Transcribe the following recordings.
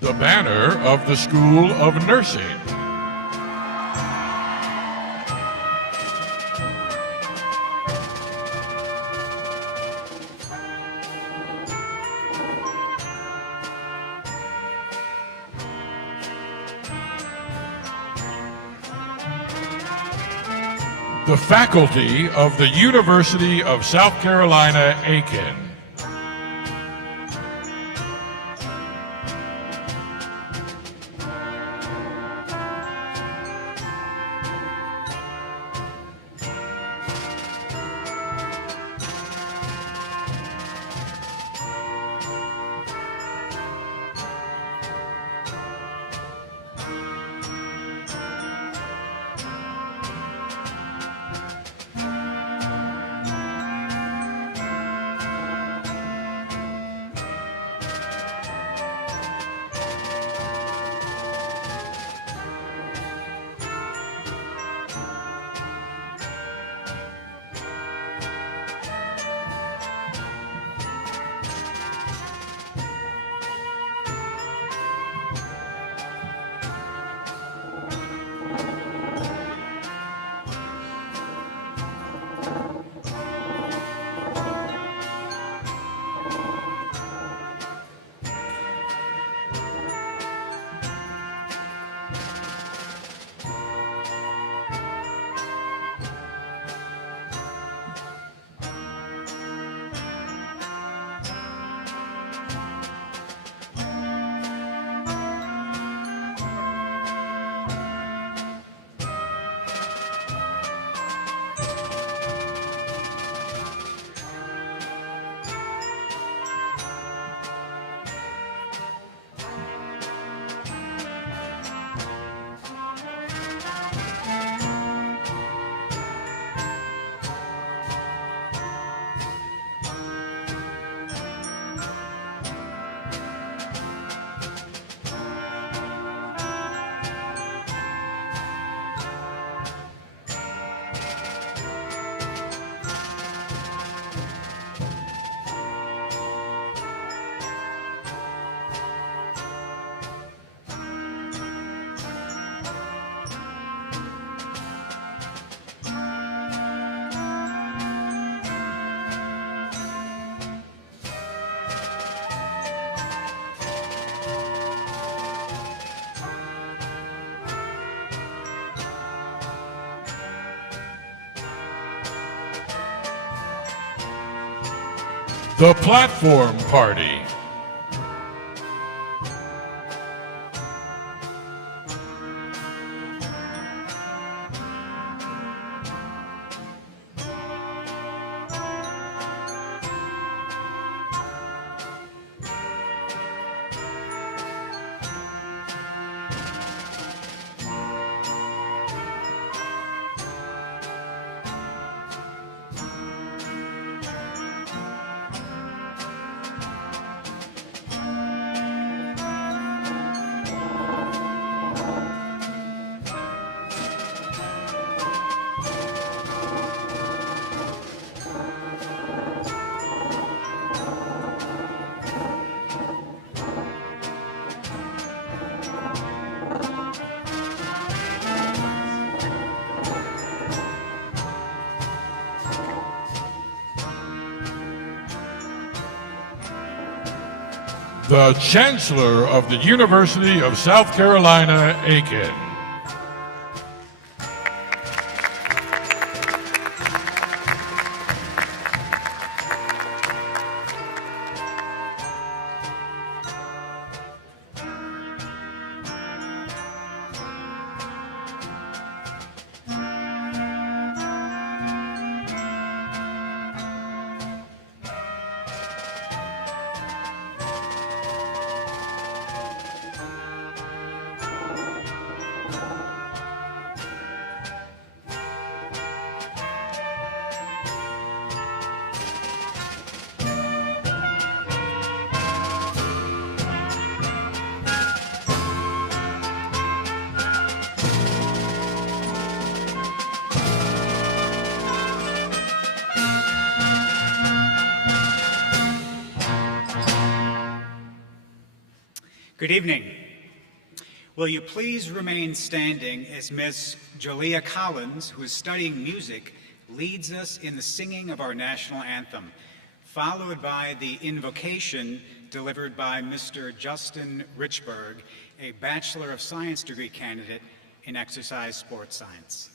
The banner of the School of Nursing. The faculty of the University of South Carolina, Aiken. The Platform Party. The Chancellor of the University of South Carolina, Aiken. Good evening. Will you please remain standing as Ms. Jolia Collins, who is studying music, leads us in the singing of our national anthem, followed by the invocation delivered by Mr. Justin Richberg, a Bachelor of Science degree candidate in exercise sports science.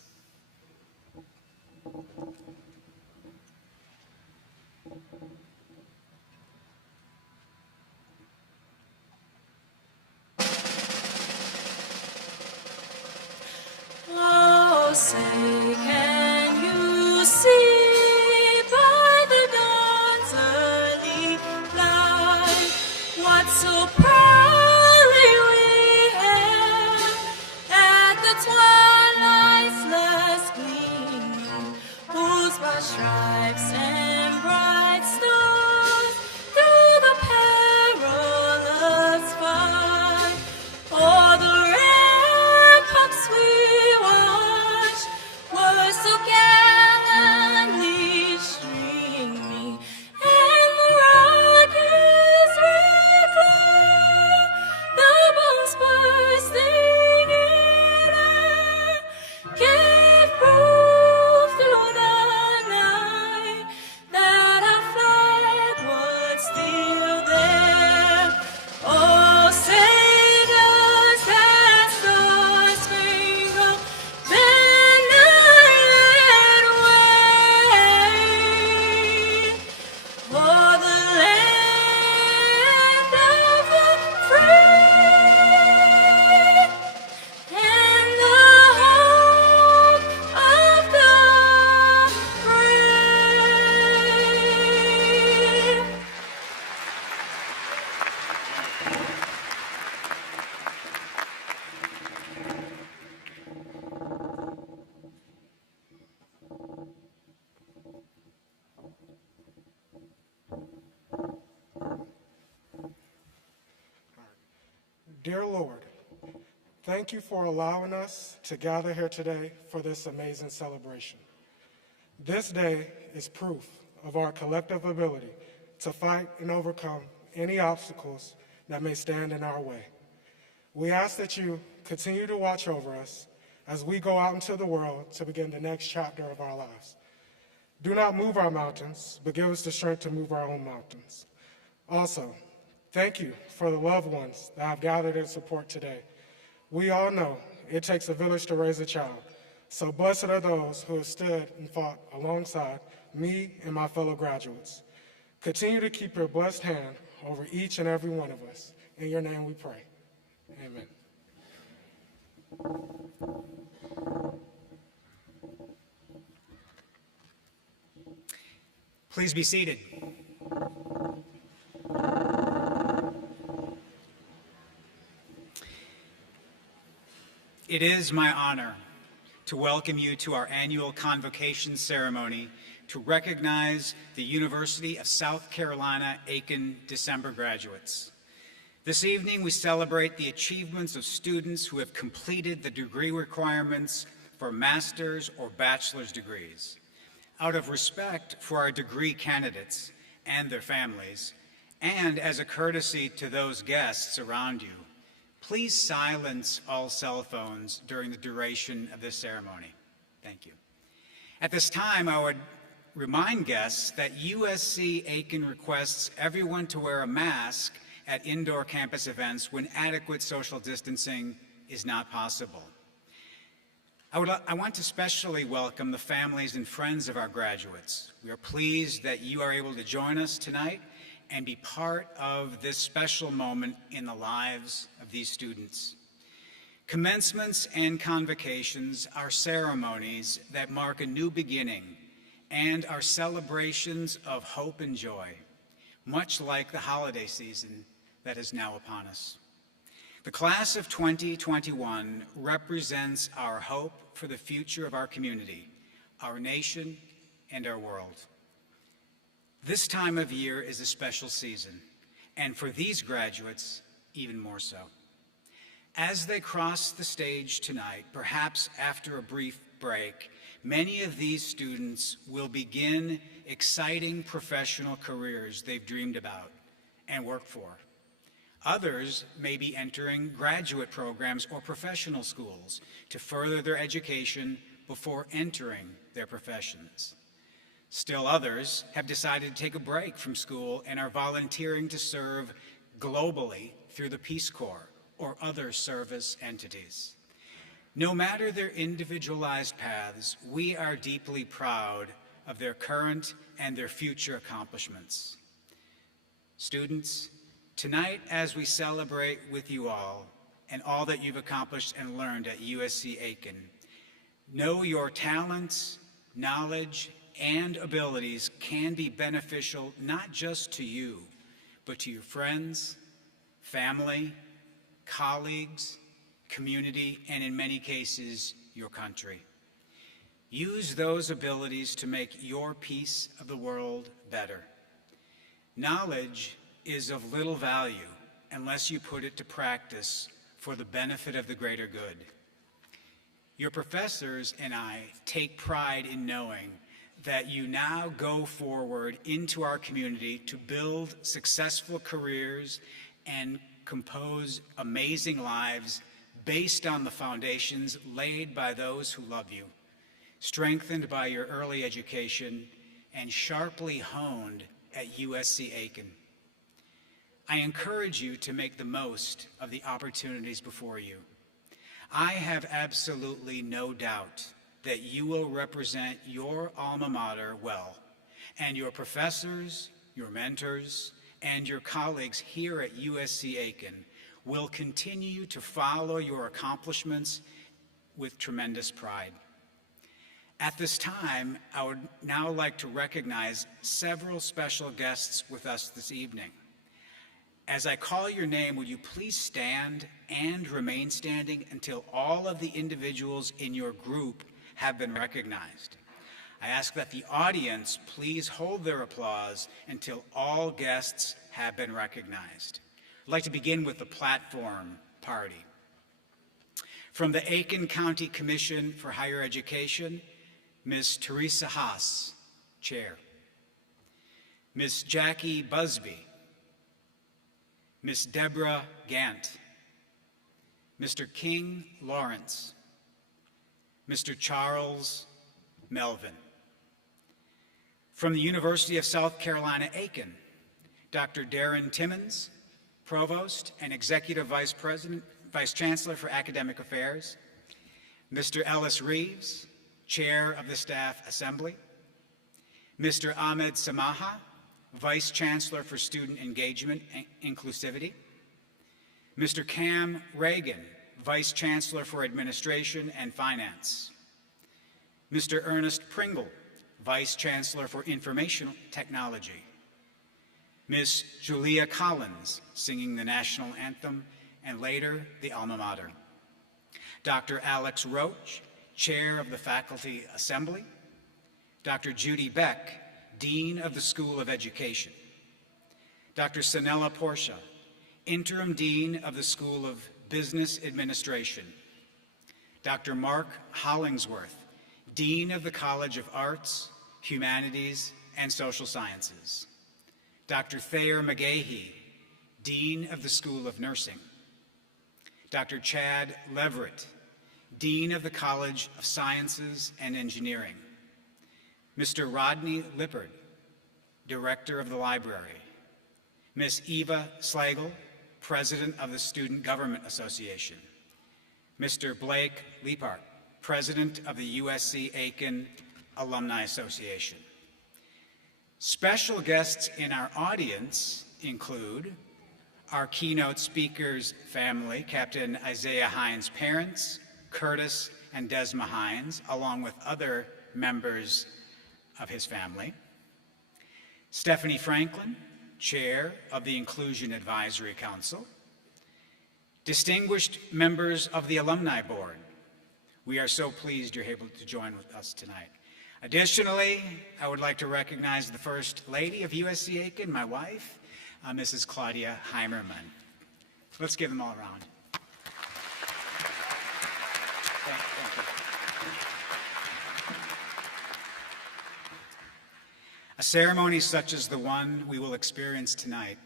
Oh, say, can you see by the dawn's early light what so proudly we hailed at the twilight's last gleaming, whose broad stripes and bright stars through the perilous fight o'er the ramparts we watched were so gallantly streaming, and the rockets red glare, the bombs bursting in air, gave proof through the night that our flag was still there. Oh, say does that star-spangled banner yet wave for the land of the free and the home of the brave? Dear Lord, thank you for allowing us to gather here today for this amazing celebration. This day is proof of our collective ability to fight and overcome any obstacles that may stand in our way. We ask that you continue to watch over us as we go out into the world to begin the next chapter of our lives. Do not move our mountains, but give us the strength to move our own mountains. Also, thank you for the loved ones that have gathered in support today. We all know it takes a village to raise a child, so blessed are those who have stood and fought alongside me and my fellow graduates. Continue to keep your blessed hand over each and every one of us. In your name we pray. Amen. Please be seated. It is my honor to welcome you to our annual Convocation ceremony to recognize the University of South Carolina Aiken December graduates. This evening, we celebrate the achievements of students who have completed the degree requirements for master's or bachelor's degrees. Out of respect for our degree candidates and their families, and as a courtesy to those guests around you, please silence all cell phones during the duration of this ceremony. Thank you. At this time, I would remind guests that UofSC Aiken requests everyone to wear a mask at indoor campus events when adequate social distancing is not possible. I want to especially welcome the families and friends of our graduates. We are pleased that you are able to join us tonight and be part of this special moment in the lives of these students. Commencements and convocations are ceremonies that mark a new beginning and are celebrations of hope and joy, much like the holiday season that is now upon us. The class of 2021 represents our hope for the future of our community, our nation, and our world. This time of year is a special season, and for these graduates, even more so. As they cross the stage tonight, perhaps after a brief break, many of these students will begin exciting professional careers they've dreamed about and worked for. Others may be entering graduate programs or professional schools to further their education before entering their professions. Still others have decided to take a break from school and are volunteering to serve globally through the Peace Corps or other service entities. No matter their individualized paths, we are deeply proud of their current and their future accomplishments. Students, tonight as we celebrate with you all and all that you've accomplished and learned at USC Aiken, know your talents, knowledge, and abilities can be beneficial not just to you, but to your friends, family, colleagues, community, and in many cases, your country. Use those abilities to make your piece of the world better. Knowledge is of little value unless you put it to practice for the benefit of the greater good. Your professors and I take pride in knowing that you now go forward into our community to build successful careers and compose amazing lives based on the foundations laid by those who love you, strengthened by your early education, and sharply honed at USC Aiken. I encourage you to make the most of the opportunities before you. I have absolutely no doubt that you will represent your alma mater well, and your professors, your mentors, and your colleagues here at USC Aiken will continue to follow your accomplishments with tremendous pride. At this time, I would now like to recognize several special guests with us this evening. As I call your name, would you please stand and remain standing until all of the individuals in your group have been recognized. I ask that the audience please hold their applause until all guests have been recognized. I'd like to begin with the platform party. From the Aiken County Commission for Higher Education, Ms. Teresa Haas, Chair. Ms. Jackie Busby. Ms. Deborah Gant. Mr. King Lawrence. Mr. Charles Melvin. From the University of South Carolina, Aiken, Dr. Darren Timmons, Provost and Executive Vice Chancellor for Academic Affairs. Mr. Ellis Reeves, Chair of the Staff Assembly. Mr. Ahmed Samaha, Vice Chancellor for Student Engagement and Inclusivity. Mr. Cam Reagan, Vice Chancellor for Administration and Finance. Mr. Ernest Pringle, Vice Chancellor for Information Technology. Ms. Julia Collins, singing the national anthem and later the alma mater. Dr. Alex Roach, Chair of the Faculty Assembly. Dr. Judy Beck, Dean of the School of Education. Dr. Sanella Portia, Interim Dean of the School of Business Administration. Dr. Mark Hollingsworth, Dean of the College of Arts, Humanities, and Social Sciences. Dr. Thayer McGahee, Dean of the School of Nursing. Dr. Chad Leverett, Dean of the College of Sciences and Engineering. Mr. Rodney Lippard, Director of the Library. Ms. Eva Slagle, President of the Student Government Association. Mr. Blake Leapart, President of the USC Aiken Alumni Association. Special guests in our audience include our keynote speaker's family, Captain Isaiah Hines' parents, Curtis and Desma Hines, along with other members of his family. Stephanie Franklin, Chair of the Inclusion Advisory Council. Distinguished members of the Alumni Board. We are so pleased you're able to join with us tonight. Additionally, I would like to recognize the First Lady of USC Aiken, my wife, Mrs. Claudia Heimerman. Let's give them all a round. Thank you. A ceremony such as the one we will experience tonight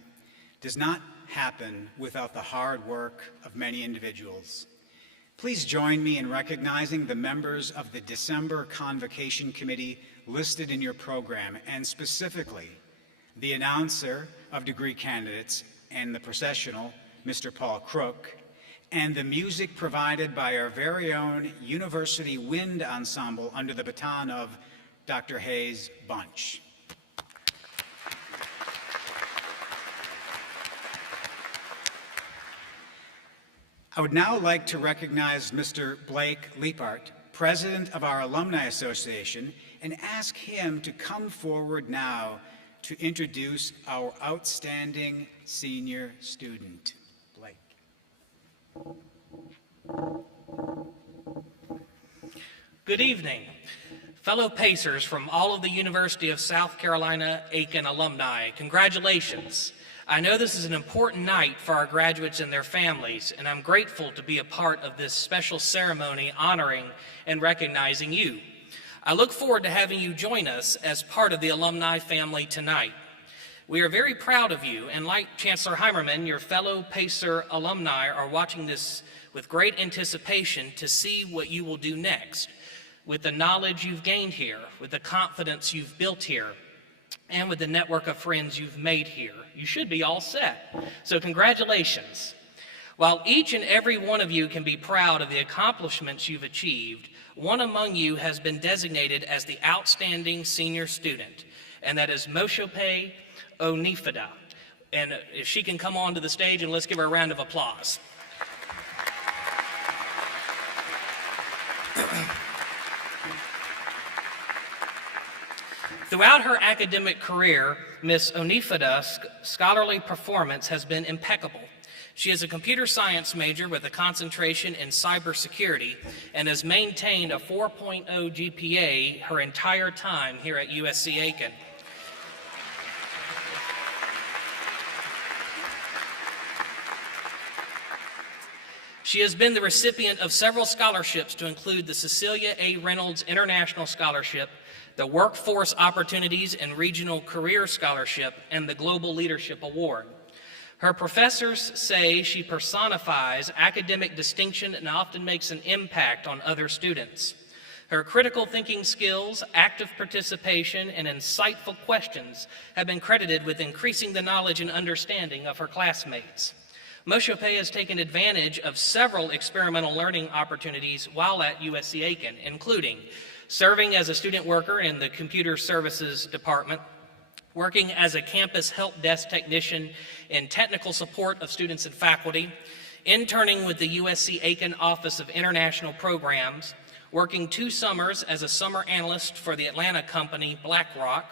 does not happen without the hard work of many individuals. Please join me in recognizing the members of the December Convocation Committee listed in your program, and specifically the announcer of degree candidates and the processional, Mr. Paul Crook, and the music provided by our very own University Wind Ensemble under the baton of Dr. Hayes Bunch. I would now like to recognize Mr. Blake Leapart, President of our Alumni Association, and ask him to come forward now to introduce our outstanding senior student. Blake. Good evening. Fellow Pacers from all of the University of South Carolina Aiken alumni, congratulations. I know this is an important night for our graduates and their families, and I'm grateful to be a part of this special ceremony honoring and recognizing you. I look forward to having you join us as part of the alumni family tonight. We are very proud of you, and like Chancellor Heimerman, your fellow Pacer alumni are watching this with great anticipation to see what you will do next, with the knowledge you've gained here, with the confidence you've built here, and with the network of friends you've made here. You should be all set. So congratulations. While each and every one of you can be proud of the accomplishments you've achieved, one among you has been designated as the outstanding senior student, and that is Moshope Onifada. And if she can come on to the stage, and let's give her a round of applause. Throughout her academic career, Ms. Onifada's scholarly performance has been impeccable. She is a computer science major with a concentration in cybersecurity and has maintained a 4.0 GPA her entire time here at UofSC Aiken. She has been the recipient of several scholarships to include the Cecilia A. Reynolds International Scholarship, the Workforce Opportunities and Regional Career Scholarship, and the Global Leadership Award. Her professors say she personifies academic distinction and often makes an impact on other students. Her critical thinking skills, active participation, and insightful questions have been credited with increasing the knowledge and understanding of her classmates. Moshope has taken advantage of several experimental learning opportunities while at UofSC Aiken, including serving as a student worker in the Computer Services Department, working as a campus help desk technician in technical support of students and faculty, interning with the UofSC Aiken Office of International Programs, working 2 summers as a summer analyst for the Atlanta company BlackRock,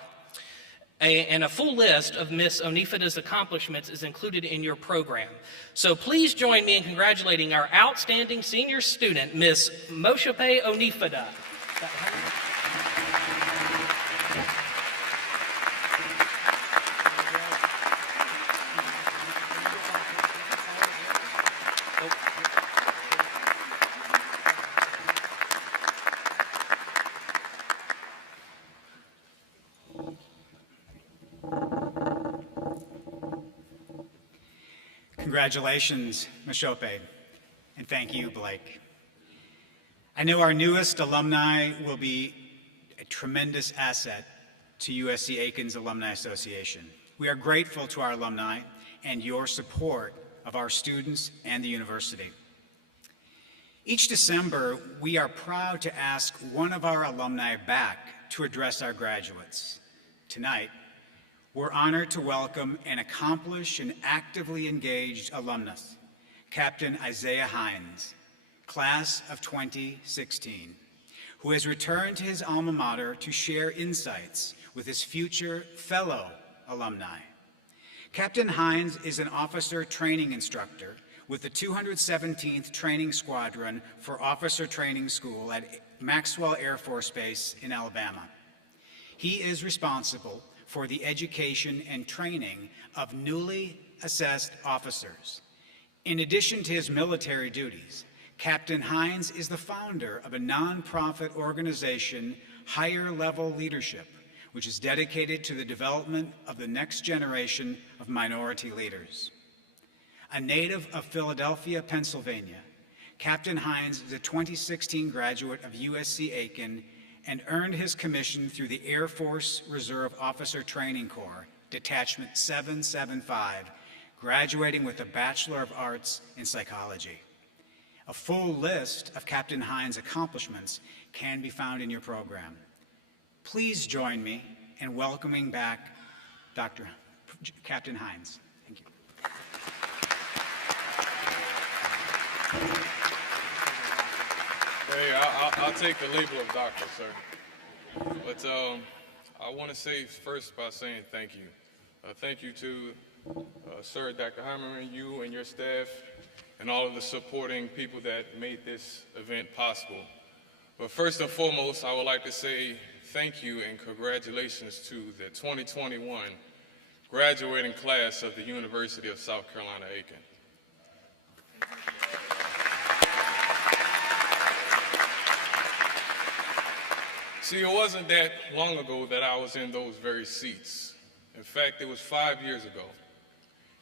and a full list of Ms. Onifada's accomplishments is included in your program. So please join me in congratulating our outstanding senior student, Ms. Moshope Onifada. Congratulations, Moshope, and thank you, Blake. I know our newest alumni will be a tremendous asset to UofSC Aiken's Alumni Association. We are grateful to our alumni and your support of our students and the university. Each December, we are proud to ask one of our alumni back to address our graduates. Tonight, we're honored to welcome an accomplished and actively engaged alumnus, Captain Isaiah Hines, class of 2016, who has returned to his alma mater to share insights with his future fellow alumni. Captain Hines is an officer training instructor with the 217th Training Squadron for Officer Training School at Maxwell Air Force Base in Alabama. He is responsible for the education and training of newly assessed officers. In addition to his military duties, Captain Hines is the founder of a nonprofit organization, Higher Level Leadership, which is dedicated to the development of the next generation of minority leaders. A native of Philadelphia, Pennsylvania, Captain Hines is a 2016 graduate of USC Aiken and earned his commission through the Air Force Reserve Officer Training Corps, Detachment 775, graduating with a Bachelor of Arts in Psychology. A full list of Captain Hines' accomplishments can be found in your program. Please join me in welcoming back Captain Hines. Thank you. Hey, I'll take the label of doctor, sir. But I want to say first by saying thank you. Thank you to Sir Dr. Heimerman, you and your staff, and all of the supporting people that made this event possible. But first and foremost, I would like to say thank you and congratulations to the 2021 graduating class of the University of South Carolina, Aiken. See, it wasn't that long ago that I was in those very seats. In fact, it was 5 years ago.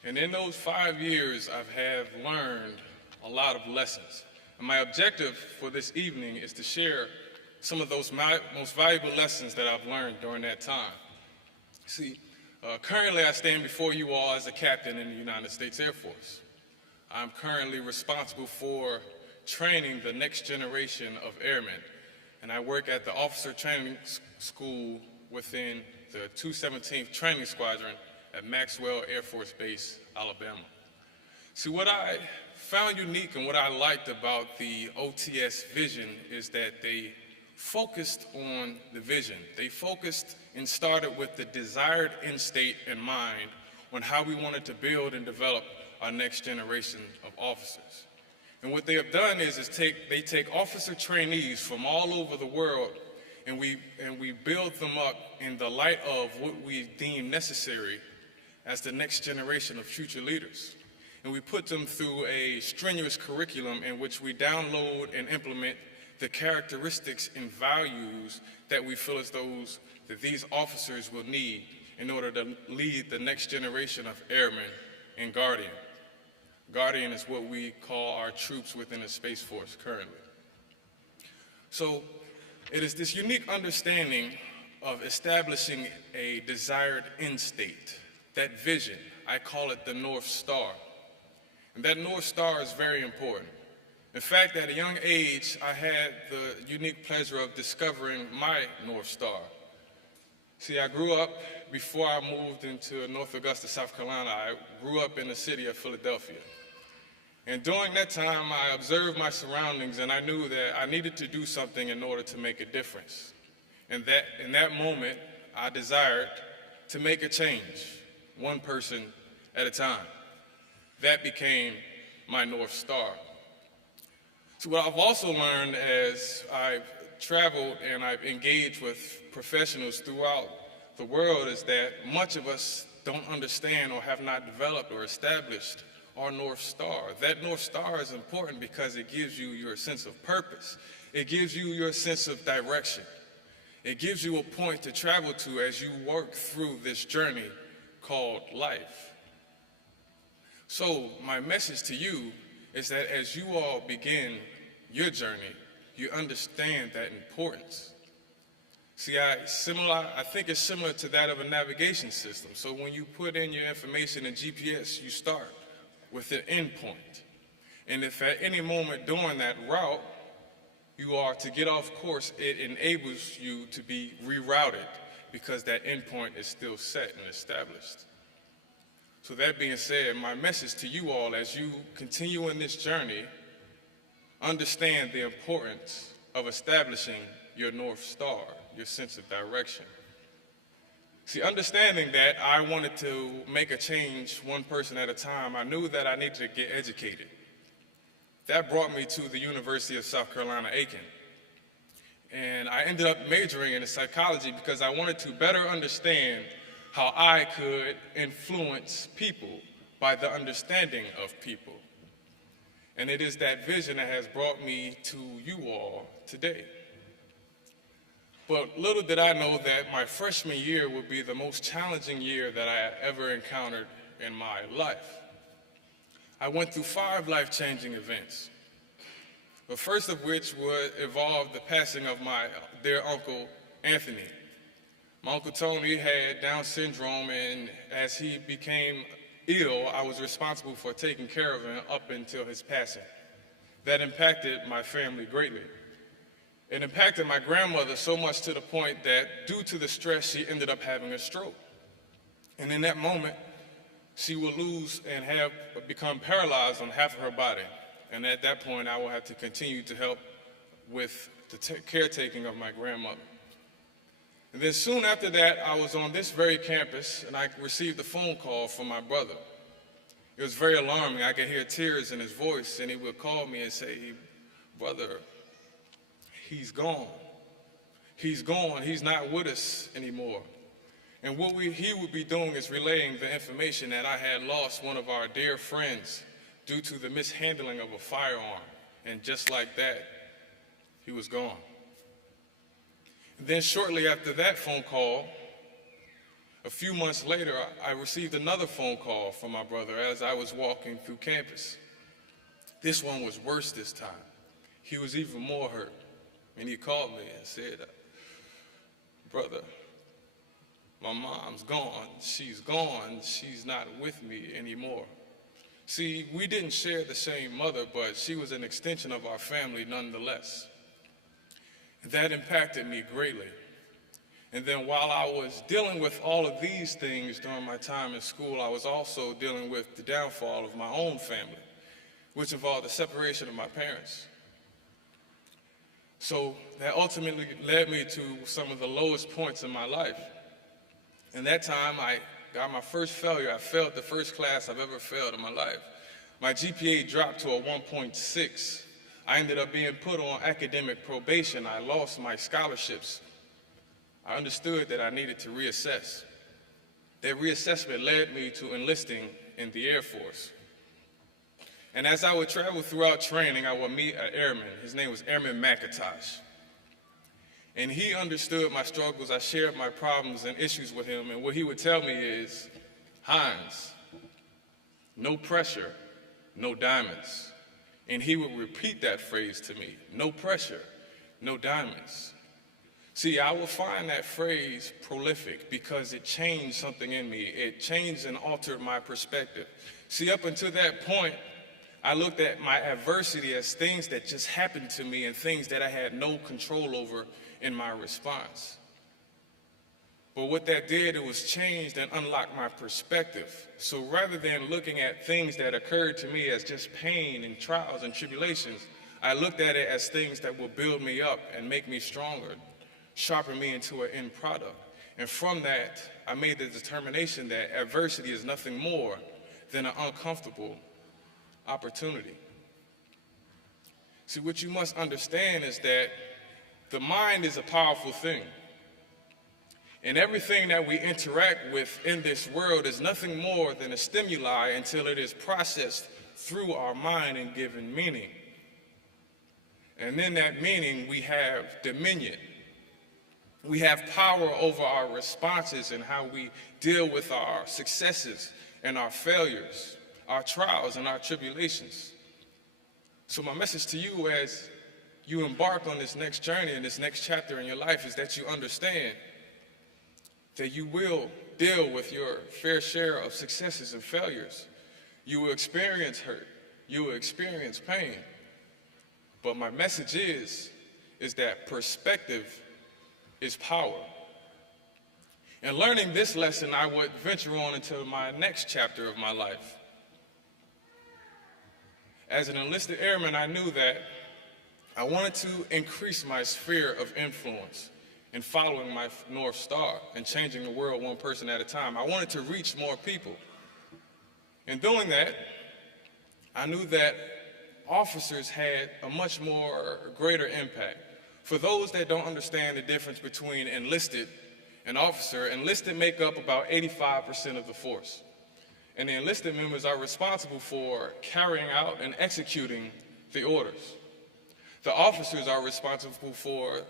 And in those 5 years, I have learned a lot of lessons. And my objective for this evening is to share some of those most valuable lessons that I've learned during that time. See, currently I stand before you all as a captain in the United States Air Force. I'm currently responsible for training the next generation of airmen. And I work at the Officer Training School within the 217th Training Squadron at Maxwell Air Force Base, Alabama. See, what I found unique and what I liked about the OTS vision is that they focused on the vision. They focused and started with the desired end state in mind on how we wanted to build and develop our next generation of officers. And what they have done is they take officer trainees from all over the world and we build them up in the light of what we deem necessary as the next generation of future leaders. And we put them through a strenuous curriculum in which we download and implement the characteristics and values that we feel as those that these officers will need in order to lead the next generation of airmen and Guardian. Guardian is what we call our troops within the Space Force currently. So it is this unique understanding of establishing a desired end state, that vision. I call it the North Star. And that North Star is very important. In fact, at a young age, I had the unique pleasure of discovering my North Star. See, I grew up, before I moved into North Augusta, South Carolina, I grew up in the city of Philadelphia. And during that time, I observed my surroundings and I knew that I needed to do something in order to make a difference. And that in that moment, I desired to make a change, one person at a time. That became my North Star. So what I've also learned as I've traveled and I've engaged with professionals throughout the world is that much of us don't understand or have not developed or established our North Star. That North Star is important because it gives you your sense of purpose. It gives you your sense of direction. It gives you a point to travel to as you work through this journey called life. So my message to you is that as you all begin your journey, you understand that importance. See, I think it's similar to that of a navigation system. So when you put in your information in GPS, you start with an endpoint. And if at any moment during that route you are to get off course, it enables you to be rerouted because that endpoint is still set and established. So that being said, my message to you all as you continue in this journey, understand the importance of establishing your North Star, your sense of direction. See, understanding that I wanted to make a change one person at a time, I knew that I needed to get educated. That brought me to the University of South Carolina, Aiken. And I ended up majoring in psychology because I wanted to better understand how I could influence people by the understanding of people. And it is that vision that has brought me to you all today. But little did I know that my freshman year would be the most challenging year that I ever encountered in my life. I went through 5 life-changing events. The first of which would involve the passing of my dear uncle, Anthony. My Uncle Tony had Down syndrome, and as he became ill, I was responsible for taking care of him up until his passing. That impacted my family greatly. It impacted my grandmother so much to the point that due to the stress, she ended up having a stroke. And in that moment, she would lose and have become paralyzed on half of her body. And at that point, I will have to continue to help with the caretaking of my grandmother. And then soon after that, I was on this very campus, and I received a phone call from my brother. It was very alarming. I could hear tears in his voice, and he would call me and say, "Brother, he's gone. He's gone. He's not with us anymore." And what he would be doing is relaying the information that I had lost one of our dear friends due to the mishandling of a firearm. And just like that, he was gone. Then shortly after that phone call, a few months later, I received another phone call from my brother as I was walking through campus. This one was worse this time. He was even more hurt. And he called me and said, "Brother, my mom's gone. She's gone. She's not with me anymore." See, we didn't share the same mother, but she was an extension of our family nonetheless. That impacted me greatly. And then while I was dealing with all of these things during my time in school, I was also dealing with the downfall of my own family, which involved the separation of my parents. So that ultimately led me to some of the lowest points in my life. And that time I got my first failure. I failed the first class I've ever failed in my life. My GPA dropped to a 1.6. I ended up being put on academic probation. I lost my scholarships. I understood that I needed to reassess. That reassessment led me to enlisting in the Air Force. And as I would travel throughout training, I would meet an airman. His name was Airman McIntosh. And he understood my struggles. I shared my problems and issues with him. And what he would tell me is, "Hines, no pressure, no diamonds." And he would repeat that phrase to me, "No pressure, no diamonds." See, I will find that phrase prolific because it changed something in me. It changed and altered my perspective. See, up until that point, I looked at my adversity as things that just happened to me and things that I had no control over in my response. But what that did, it was changed and unlocked my perspective. So rather than looking at things that occurred to me as just pain and trials and tribulations, I looked at it as things that will build me up and make me stronger, sharpen me into an end product. And from that, I made the determination that adversity is nothing more than an uncomfortable opportunity. See, what you must understand is that the mind is a powerful thing. And everything that we interact with in this world is nothing more than a stimuli until it is processed through our mind and given meaning. And in that meaning, we have dominion. We have power over our responses and how we deal with our successes and our failures, our trials and our tribulations. So my message to you as you embark on this next journey and this next chapter in your life is that you understand that you will deal with your fair share of successes and failures. You will experience hurt. You will experience pain. But my message is that perspective is power. And learning this lesson, I would venture on into my next chapter of my life. As an enlisted airman, I knew that I wanted to increase my sphere of influence in following my North Star and changing the world one person at a time. I wanted to reach more people. In doing that, I knew that officers had a much more greater impact. For those that don't understand the difference between enlisted and officer, enlisted make up about 85% of the force. And the enlisted members are responsible for carrying out and executing the orders. The officers are responsible for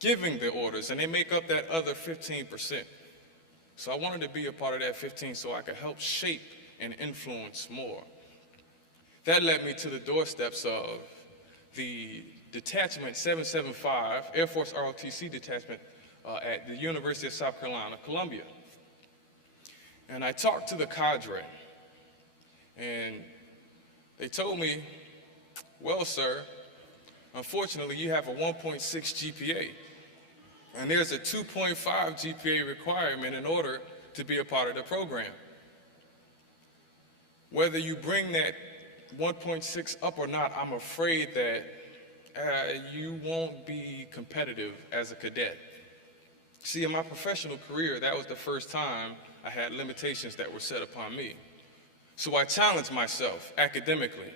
giving the orders, and they make up that other 15%. So I wanted to be a part of that 15 so I could help shape and influence more. That led me to the doorsteps of the Detachment 775, Air Force ROTC Detachment at the University of South Carolina, Columbia. And I talked to the cadre, and they told me, well, sir, unfortunately, you have a 1.6 GPA, and there's a 2.5 GPA requirement in order to be a part of the program. Whether you bring that 1.6 up or not, I'm afraid that you won't be competitive as a cadet. See, in my professional career, that was the first time I had limitations that were set upon me. So I challenged myself academically.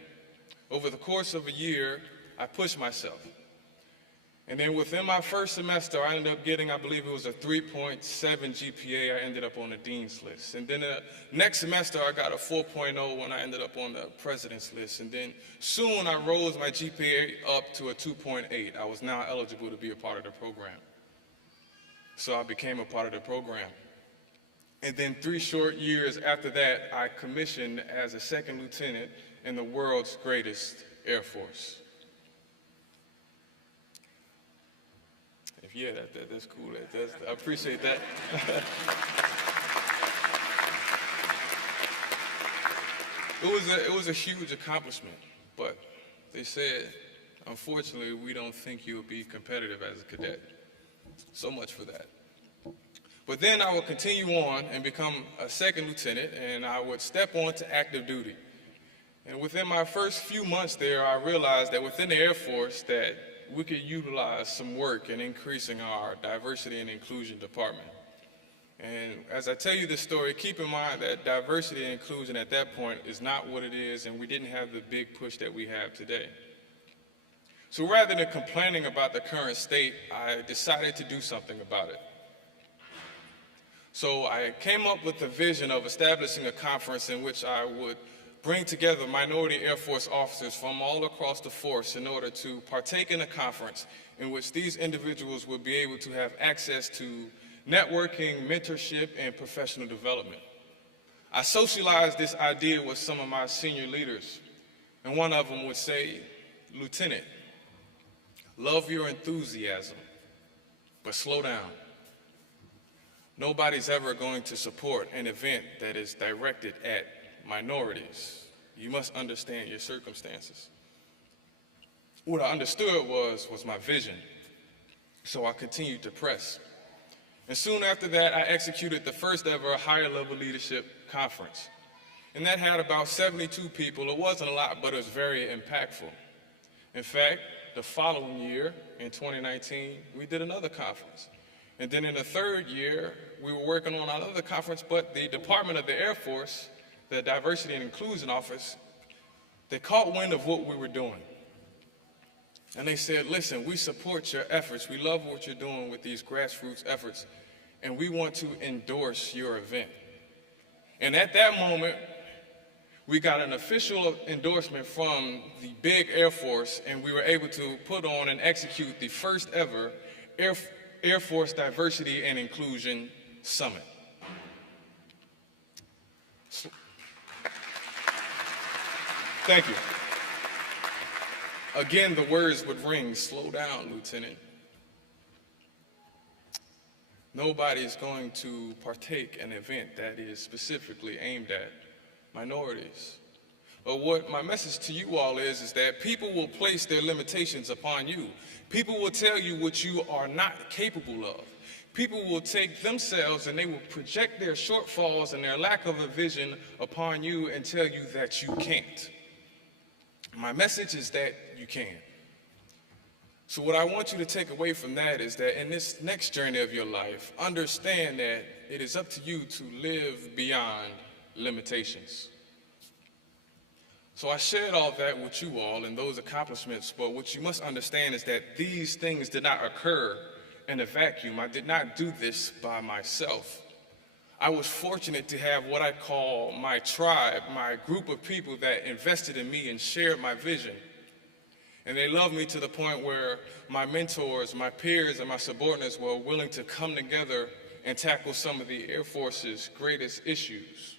Over the course of a year, I pushed myself. And then within my first semester, I ended up getting, I believe it was a 3.7 GPA. I ended up on the dean's list. And then the next semester, I got a 4.0 when I ended up on the president's list. And then soon, I rose my GPA up to a 2.8. I was now eligible to be a part of the program. So I became a part of the program. And then 3 short years after that, I commissioned as a second lieutenant in the world's greatest Air Force. Yeah, that's cool. I appreciate that. It was a huge accomplishment, but they said, unfortunately, we don't think you'll be competitive as a cadet. So much for that. But then I would continue on and become a second lieutenant, and I would step on to active duty. And within my first few months there, I realized that within the Air Force that we could utilize some work in increasing our diversity and inclusion department. And as I tell you this story, keep in mind that diversity and inclusion at that point is not what it is, and we didn't have the big push that we have today. So rather than complaining about the current state, I decided to do something about it. So I came up with the vision of establishing a conference in which I would bring together minority Air Force officers from all across the force in order to partake in a conference in which these individuals would be able to have access to networking, mentorship, and professional development. I socialized this idea with some of my senior leaders, and one of them would say, "Lieutenant, love your enthusiasm, but slow down. Nobody's ever going to support an event that is directed at minorities. You must understand your circumstances." What I understood was my vision, so I continued to press. And soon after that, I executed the first ever higher level leadership conference. And that had about 72 people. It wasn't a lot, but it was very impactful. In fact, the following year, in 2019, we did another conference. And then in the third year, we were working on another conference, but the Department of the Air Force, the Diversity and Inclusion Office, they caught wind of what we were doing. And they said, "Listen, we support your efforts. We love what you're doing with these grassroots efforts, and we want to endorse your event." And at that moment, we got an official endorsement from the big Air Force, and we were able to put on and execute the first ever Air Force Diversity and Inclusion Summit. Thank you. Again, the words would ring, "Slow down, Lieutenant. Nobody's going to partake in an event that is specifically aimed at minorities." But what my message to you all is that people will place their limitations upon you. People will tell you what you are not capable of. People will take themselves and they will project their shortfalls and their lack of a vision upon you and tell you that you can't. My message is that you can. So what I want you to take away from that is that in this next journey of your life, understand that it is up to you to live beyond limitations. So I shared all that with you all and those accomplishments, but what you must understand is that these things did not occur in a vacuum. I did not do this by myself. I was fortunate to have what I call my tribe, my group of people that invested in me and shared my vision. And they loved me to the point where my mentors, my peers, and my subordinates were willing to come together and tackle some of the Air Force's greatest issues.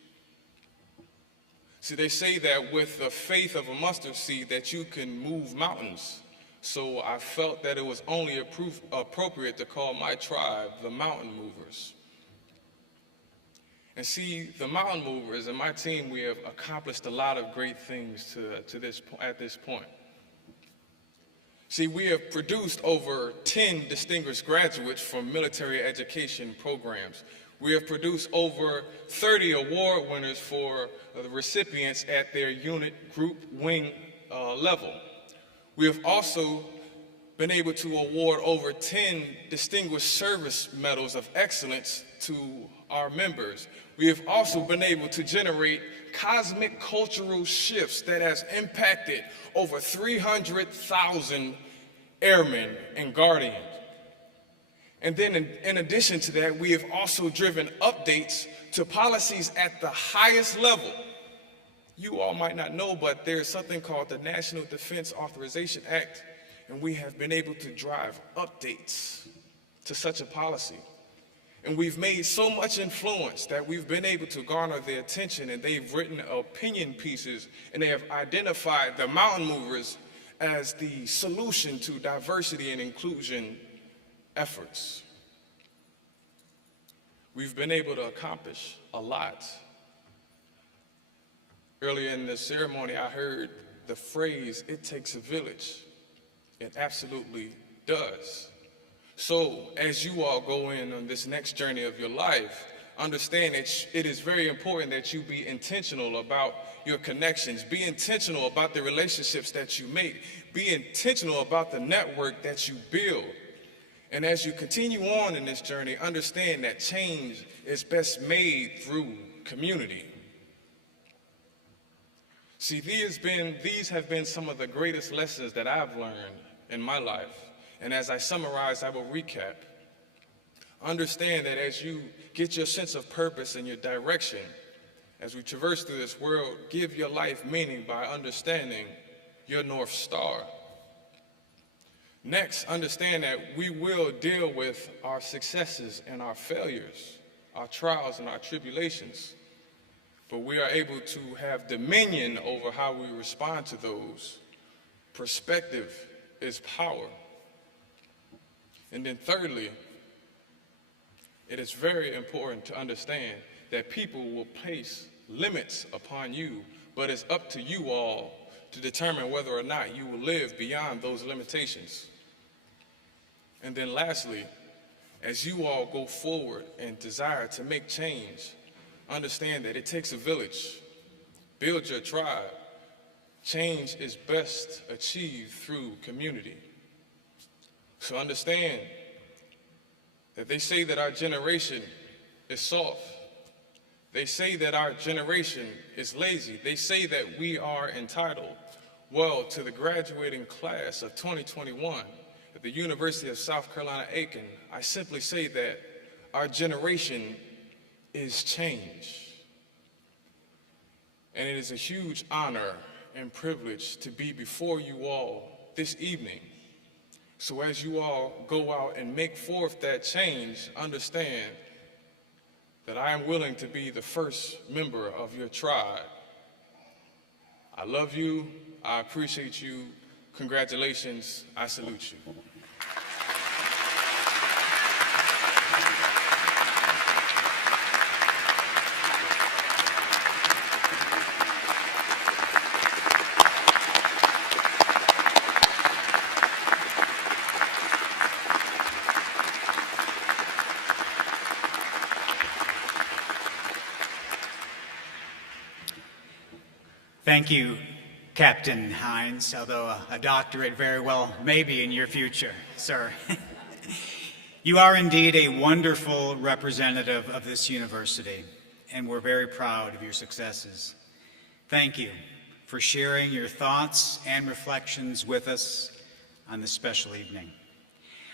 See, they say that with the faith of a mustard seed that you can move mountains. So I felt that it was only appropriate to call my tribe the Mountain Movers. And see, the Mountain Movers and my team, we have accomplished a lot of great things at this point. See, we have produced over 10 distinguished graduates from military education programs. We have produced over 30 award winners for the recipients at their unit, group, wing level. We have also been able to award over 10 distinguished service medals of excellence to our members. We have also been able to generate cosmic cultural shifts that has impacted over 300,000 airmen and guardians. And then in addition to that, we have also driven updates to policies at the highest level. You all might not know, but there's something called the National Defense Authorization Act, and we have been able to drive updates to such a policy. And we've made so much influence that we've been able to garner their attention, and they've written opinion pieces, and they have identified the Mountain Movers as the solution to diversity and inclusion efforts. We've been able to accomplish a lot. Earlier in the ceremony, I heard the phrase, "It takes a village." It absolutely does. So as you all go in on this next journey of your life, understand that it is very important that you be intentional about your connections, be intentional about the relationships that you make, be intentional about the network that you build. And as you continue on in this journey, understand that change is best made through community. See, these have been some of the greatest lessons that I've learned in my life. And as I summarize, I will recap. Understand that as you get your sense of purpose and your direction, as we traverse through this world, give your life meaning by understanding your North Star. Next, understand that we will deal with our successes and our failures, our trials and our tribulations, but we are able to have dominion over how we respond to those. Perspective is power. And then thirdly, it is very important to understand that people will place limits upon you, but it's up to you all to determine whether or not you will live beyond those limitations. And then lastly, as you all go forward and desire to make change, understand that it takes a village. Build your tribe. Change is best achieved through community. So understand that they say that our generation is soft. They say that our generation is lazy. They say that we are entitled. Well, to the graduating class of 2021 at the University of South Carolina, Aiken, I simply say that our generation is change. And it is a huge honor and privilege to be before you all this evening. So as you all go out and make forth that change, understand that I am willing to be the first member of your tribe. I love you. I appreciate you. Congratulations. I salute you. Thank you, Captain Hines, although a doctorate very well may be in your future, sir. You are indeed a wonderful representative of this university, and we're very proud of your successes. Thank you for sharing your thoughts and reflections with us on this special evening.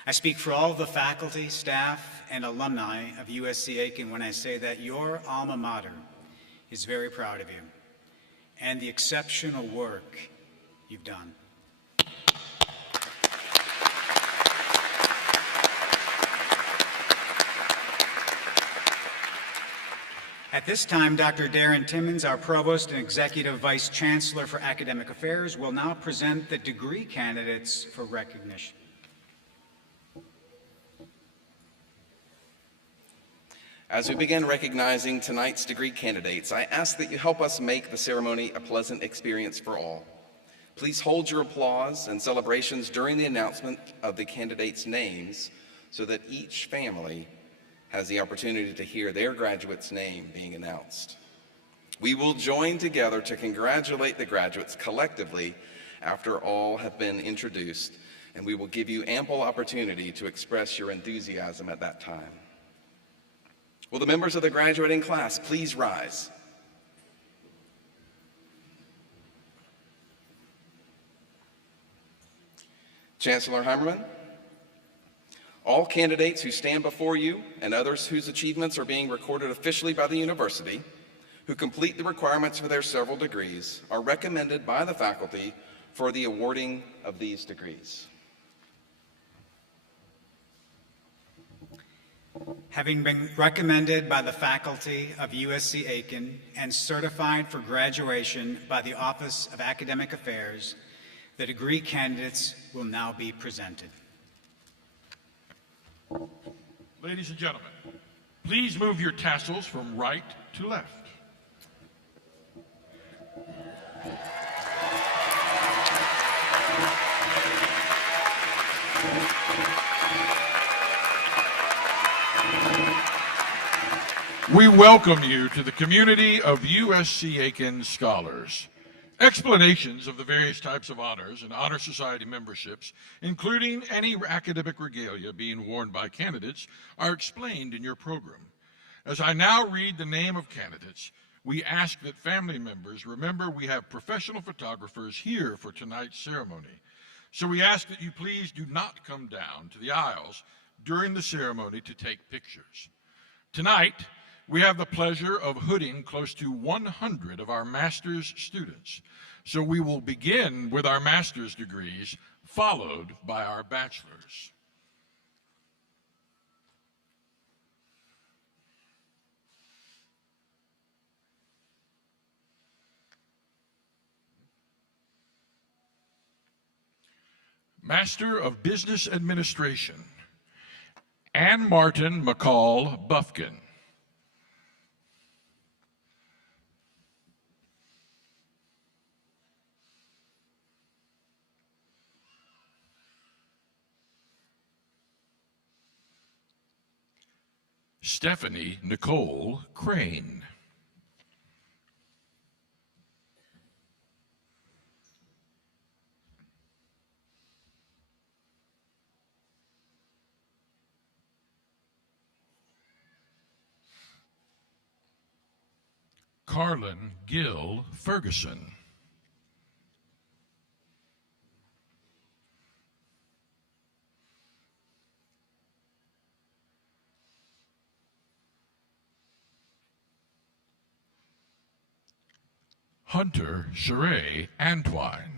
I speak for all the faculty, staff, and alumni of UofSC Aiken when I say that your alma mater is very proud of you and the exceptional work you've done. At this time, Dr. Darren Timmons, our Provost and Executive Vice Chancellor for Academic Affairs, will now present the degree candidates for recognition. As we begin recognizing tonight's degree candidates, I ask that you help us make the ceremony a pleasant experience for all. Please hold your applause and celebrations during the announcement of the candidates' names so that each family has the opportunity to hear their graduate's name being announced. We will join together to congratulate the graduates collectively after all have been introduced, and we will give you ample opportunity to express your enthusiasm at that time. Will the members of the graduating class please rise? Chancellor Heimermann, all candidates who stand before you and others whose achievements are being recorded officially by the university, who complete the requirements for their several degrees, are recommended by the faculty for the awarding of these degrees. Having been recommended by the faculty of USC Aiken and certified for graduation by the Office of Academic Affairs, the degree candidates will now be presented. Ladies and gentlemen, please move your tassels from right to left. We welcome you to the community of USC Aiken scholars. Explanations of the various types of honors and honor society memberships, including any academic regalia being worn by candidates, are explained in your program. As I now read the name of candidates, we ask that family members remember we have professional photographers here for tonight's ceremony. So we ask that you please do not come down to the aisles during the ceremony to take pictures. Tonight, we have the pleasure of hooding close to 100 of our master's students. So we will begin with our master's degrees, followed by our bachelor's. Master of Business Administration, Ann Martin McCall Buffkin. Stephanie Nicole Crane. Carlin Gill Ferguson. Hunter Sheree Antwine.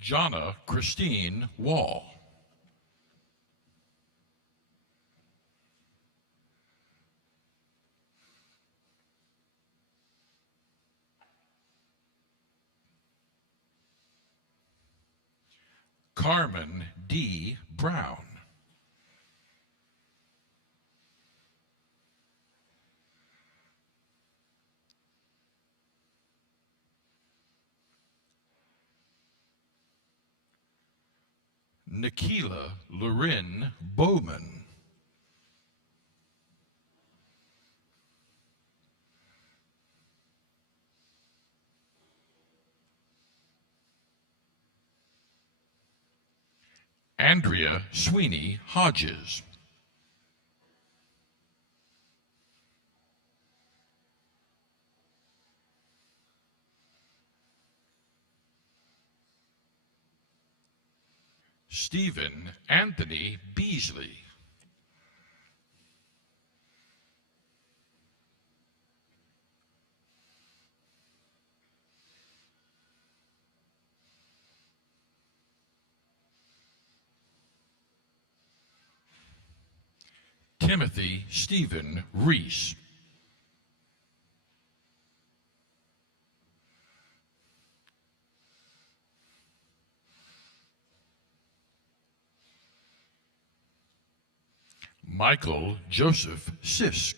Jonna Christine Wall. Carmen D. Brown. Nikila Lorin Bowman. Andrea Sweeney Hodges. Stephen Anthony Beasley. Timothy Stephen Reese. Michael Joseph Sisk.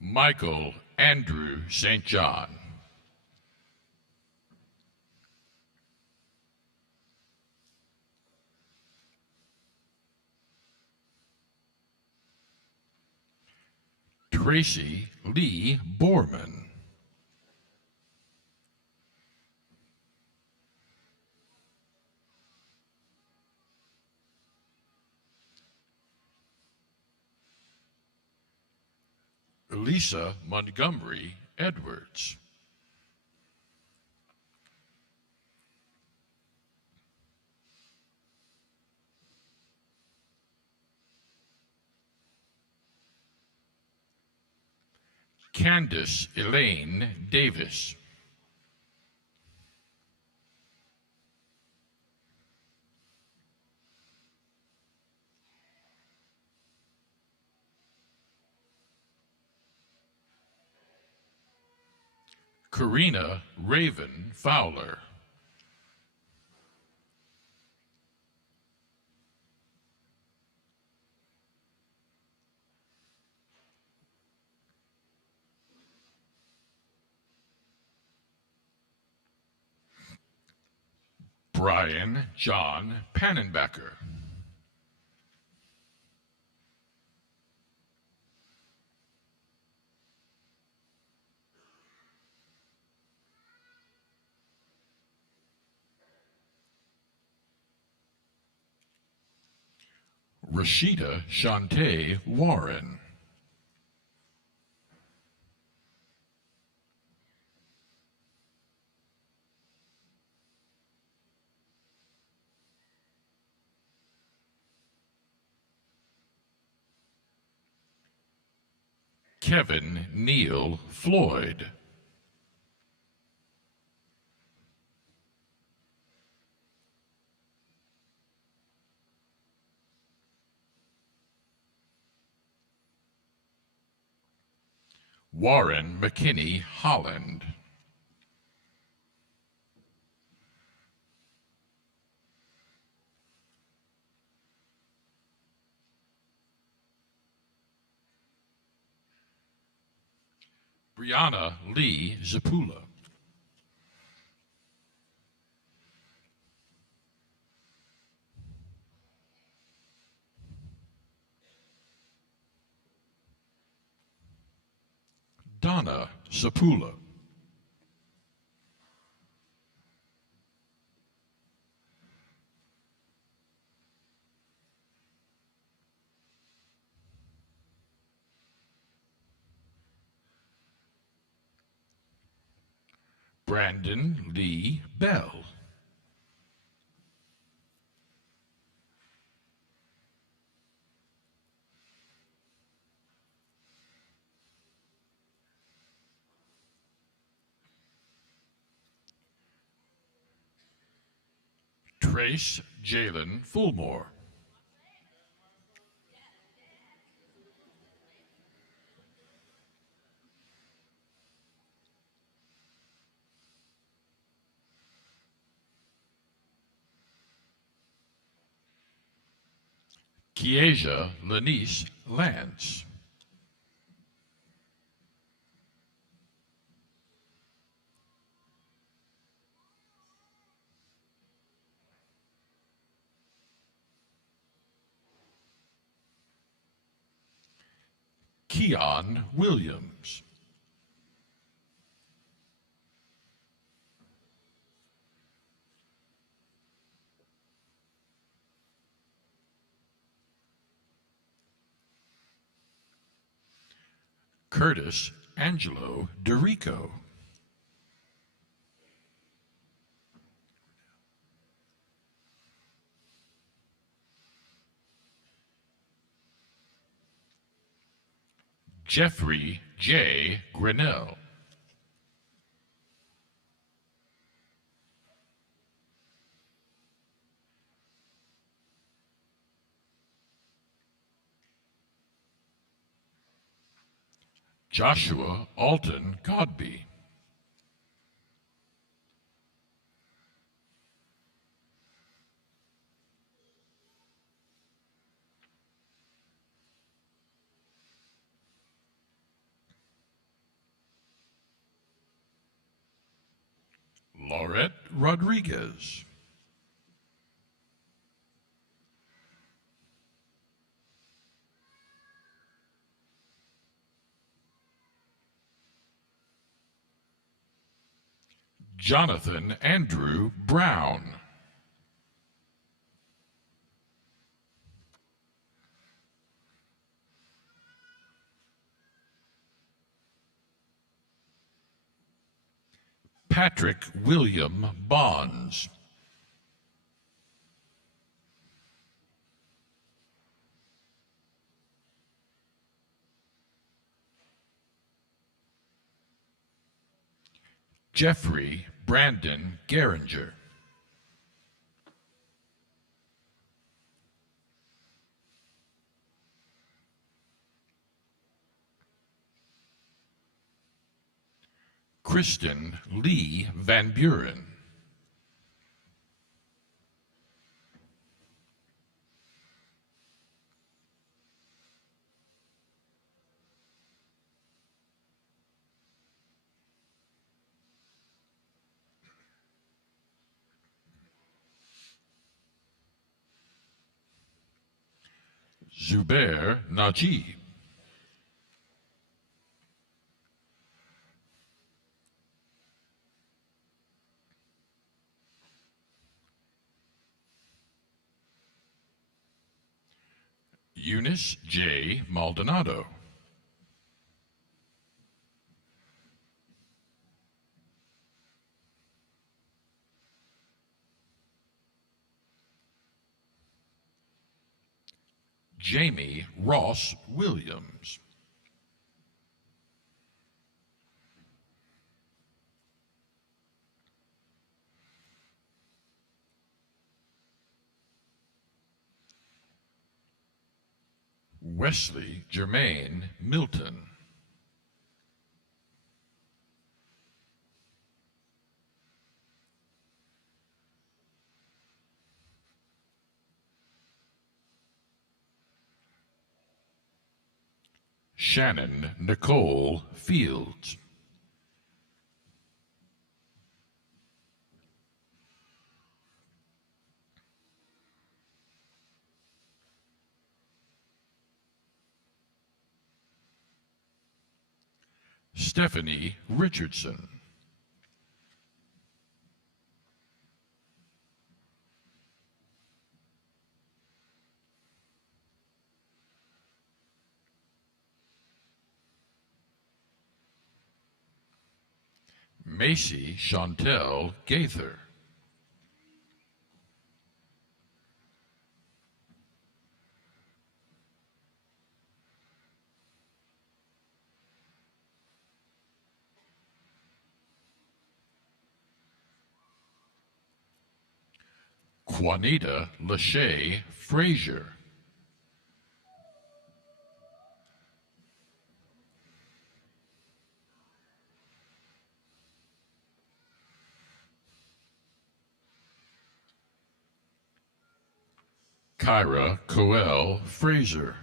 Michael Andrew St. John. Tracy Lee Borman. Elisa Montgomery Edwards. Candace Elaine Davis. Karina Raven Fowler. Brian John Pannenbecker. Rashida Shantae Warren. Kevin Neal Floyd. Warren McKinney Holland. Brianna Lee Zapula. Donna Zapula. Brandon Lee Bell. Trace Jalen Fulmore. Kiesia Lanice Lance. Keon Williams. Curtis Angelo DeRico. Jeffrey J. Grinnell. Joshua Alton Godby. Laurette Rodriguez. Jonathan Andrew Brown. Patrick William Bonds. Jeffrey Brandon Geringer. Kristen Lee Van Buren. Zubair Najib. Eunice J. Maldonado. Jamie Ross Williams. Wesley Jermaine Milton. Shannon Nicole Fields. Stephanie Richardson. Macy Chantel Gaither. Juanita Lachey Frazier. Kyra Coel Fraser.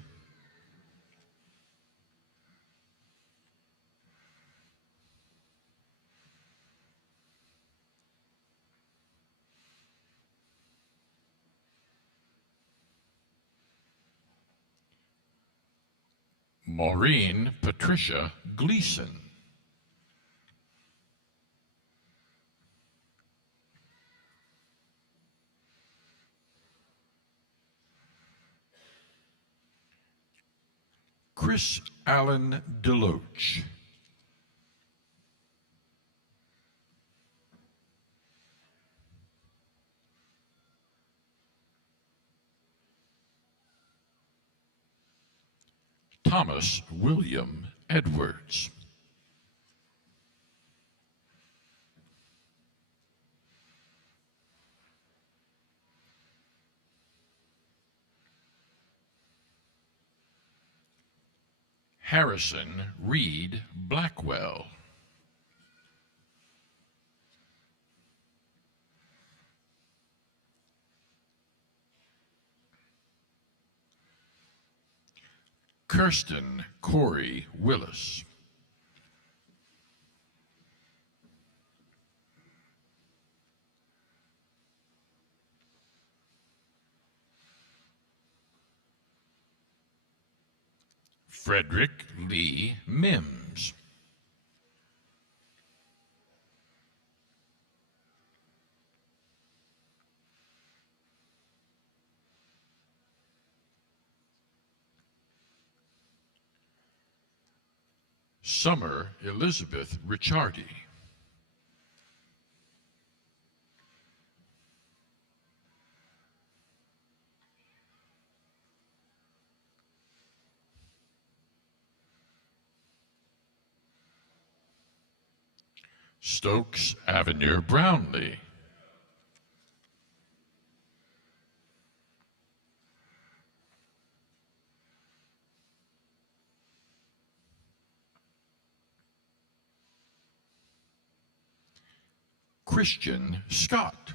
Maureen Patricia Gleason. Chris Allen Deloach. Thomas William Edwards. Harrison Reed Blackwell. Kirsten Corey Willis. Frederick Lee Mims. Summer Elizabeth Ricciardi. Stokes Avenir Brownlee. Christian Scott.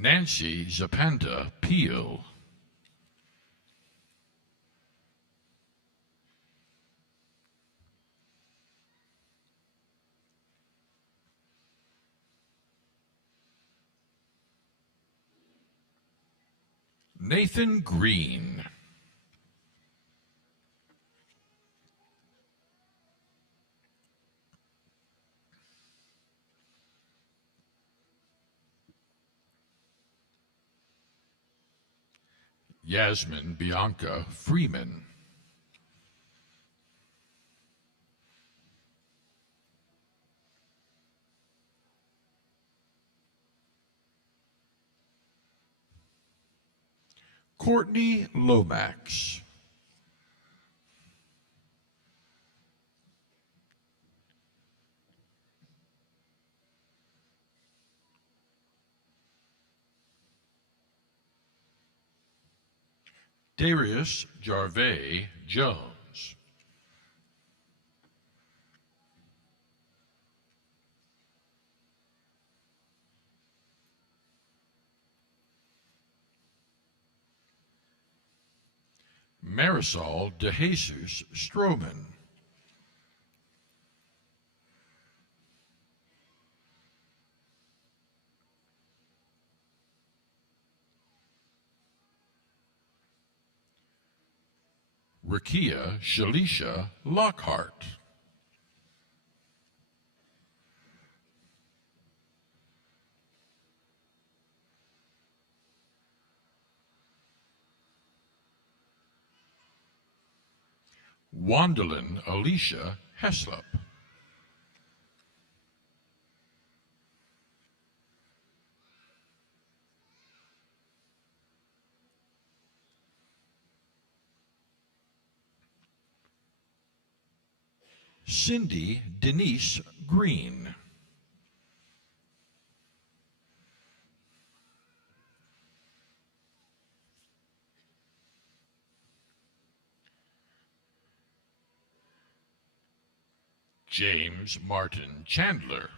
Nancy Zapanta Peel. Nathan Green. Yasmin Bianca Freeman. Courtney Lomax. Darius Jarvey Jones. Marisol De Jesus Stroman. Rakia Shalisha Lockhart. Wandalyn Alicia Heslop. Cindy Denise Green. James Martin Chandler.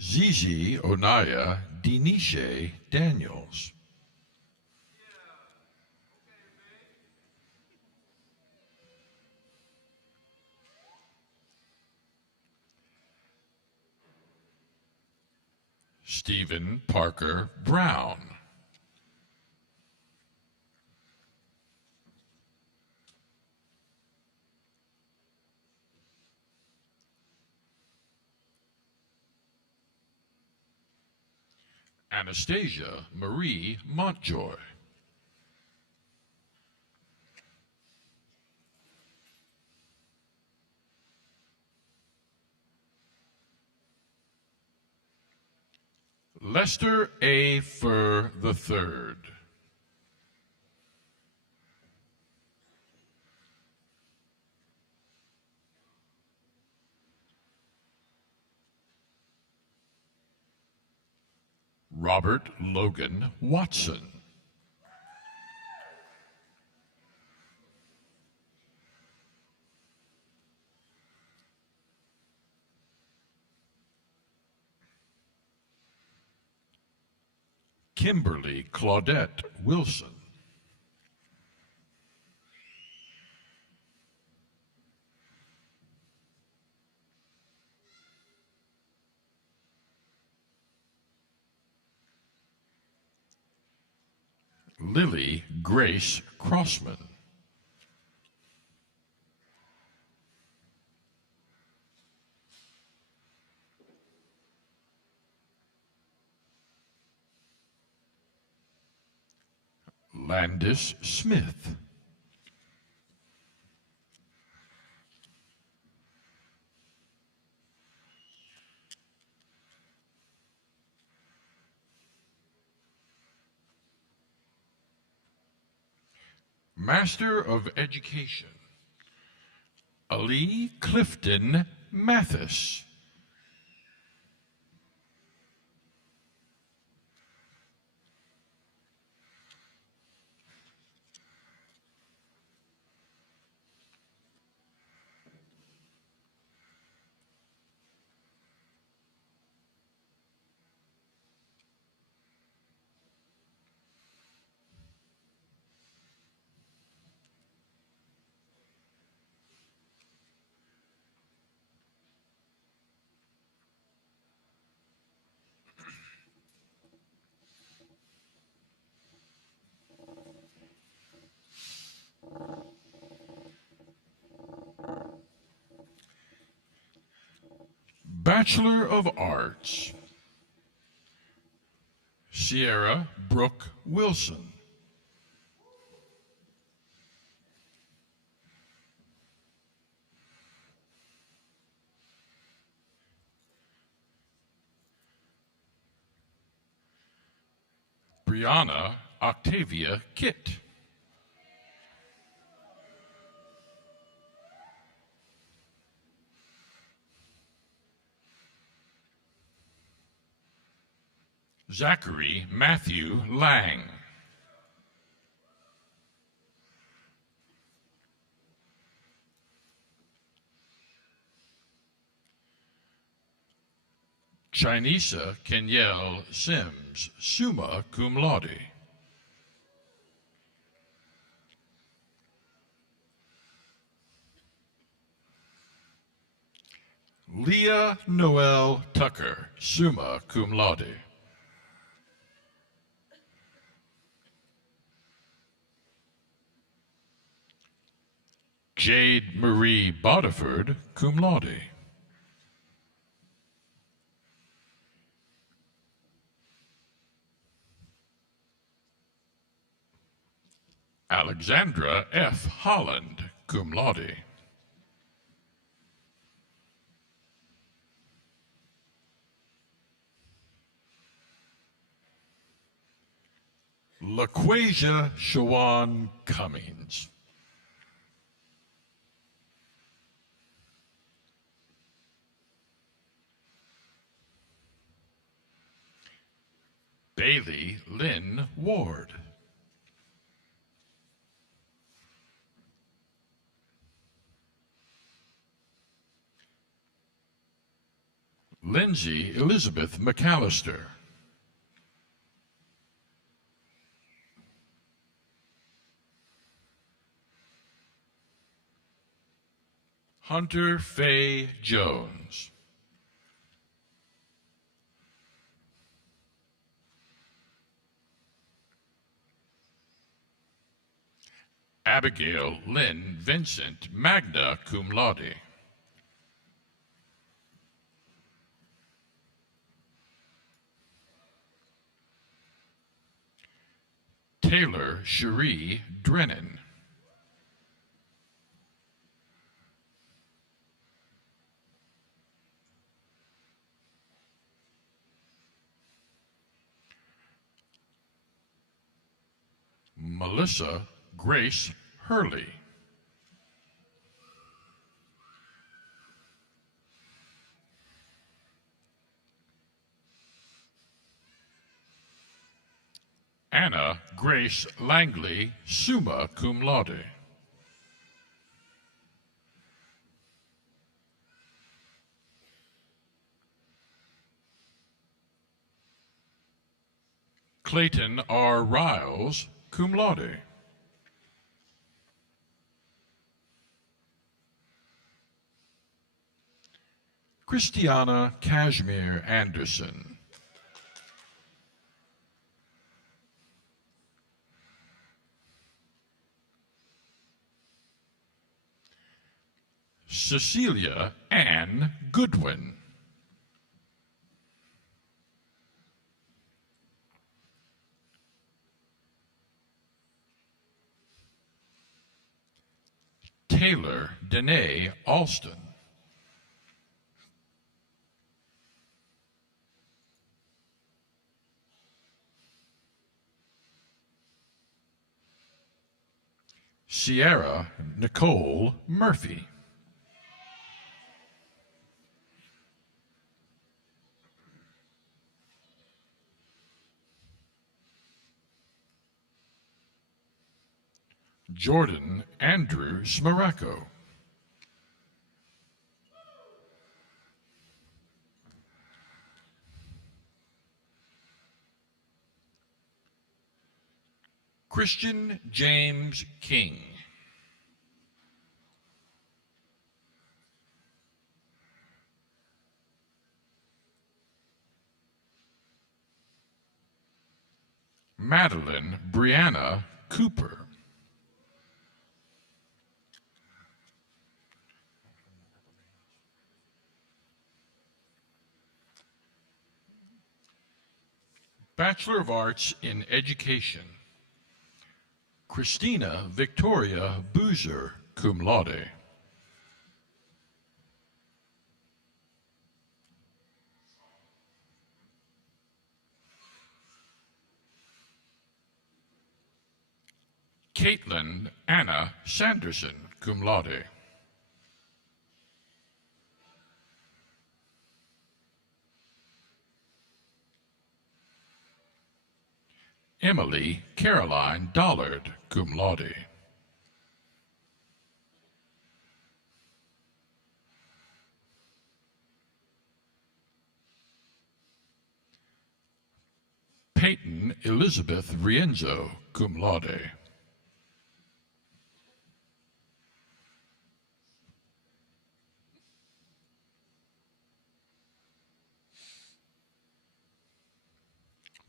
Zizi Onaya Denisha Daniels. Stephen Parker Brown. Anastasia Marie Montjoy. Lester A. Furr III. Robert Logan Watson. Kimberly Claudette Wilson. Lily Grace Crossman. Landis Smith. Master of Education, Ali Clifton Mathis. Bachelor of Arts, Sierra Brooke Wilson. Brianna Octavia Kitt. Zachary Matthew Lang. Chinesa Kenyelle Sims, summa cum laude. Leah Noel Tucker, summa cum laude. Jade Marie Bodiford, cum laude. Alexandra F. Holland, cum laude. LaQuasia Shawan Cummings. Bailey Lynn Ward. Lindsay Elizabeth McAllister. Hunter Faye Jones. Abigail Lynn Vincent, magna cum laude. Taylor Cherie Drennan. Melissa Grace Hurley. Anna Grace Langley, summa cum laude. Clayton R. Riles, cum laude. Christiana Kashmir Anderson. Cecilia Ann Goodwin. Taylor Danae Alston. Sierra Nicole Murphy. Jordan Andrew Smaracco. Christian James King. Madeline Brianna Cooper. Bachelor of Arts in Education, Christina Victoria Boozer, cum laude. Caitlin Anna Sanderson, cum laude. Emily Caroline Dollard, cum laude. Peyton Elizabeth Rienzo, cum laude.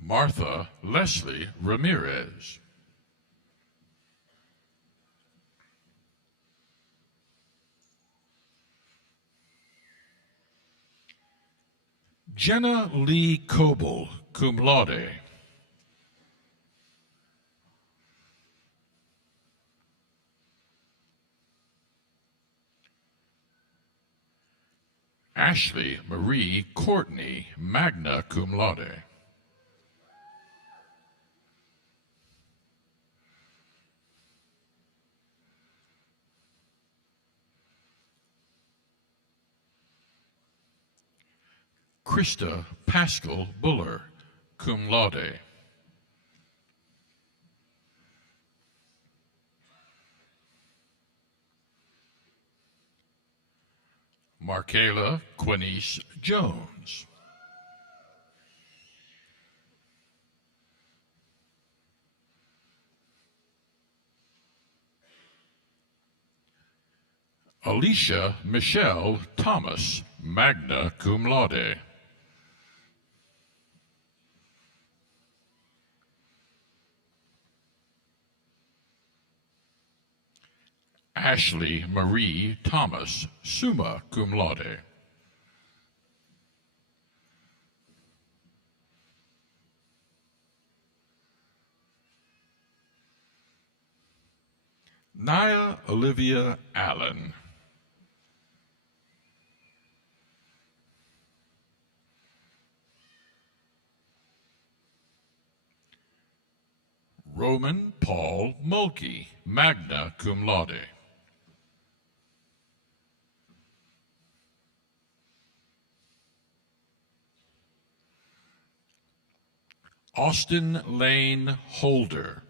Martha Leslie Ramirez. Jenna Lee Coble, cum laude. Ashley Marie Courtney, magna cum laude. Krista Pascal Buller, cum laude. Markayla Quinice Jones. Alicia Michelle Thomas, magna cum laude. Ashley Marie Thomas, summa cum laude. Naya Olivia Allen. Roman Paul Mulkey, magna cum laude. Austin Lane Holder.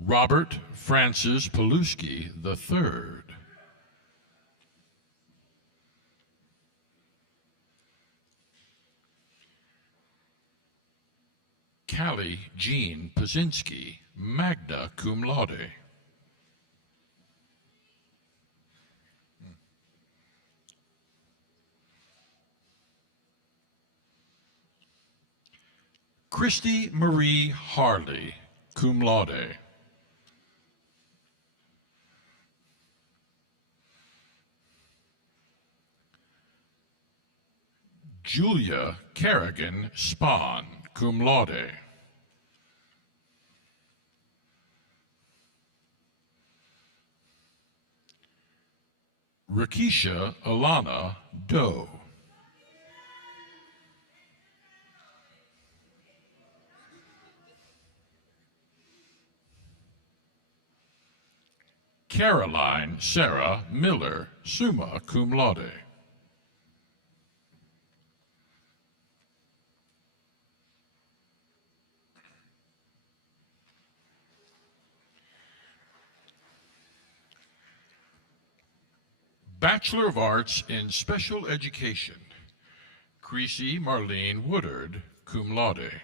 Robert Francis Paluski III. Callie Jean Pazinski, magna cum laude. Christy Marie Harley, cum laude. Julia Kerrigan Spahn, cum laude. Rakisha Alana Doe. Caroline Sarah Miller, summa cum laude. Bachelor of Arts in Special Education, Creasy Marlene Woodard, cum laude.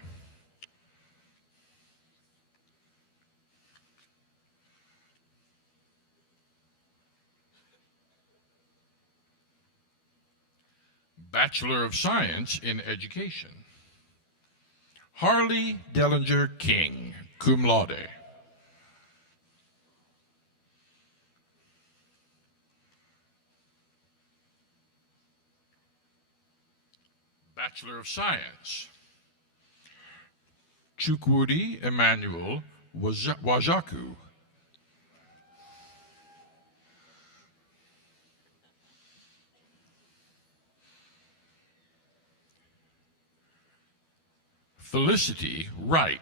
Bachelor of Science in Education, Harley Dellinger King, cum laude. Bachelor of Science, Chukwudi Emmanuel Wajaku. Felicity Wright.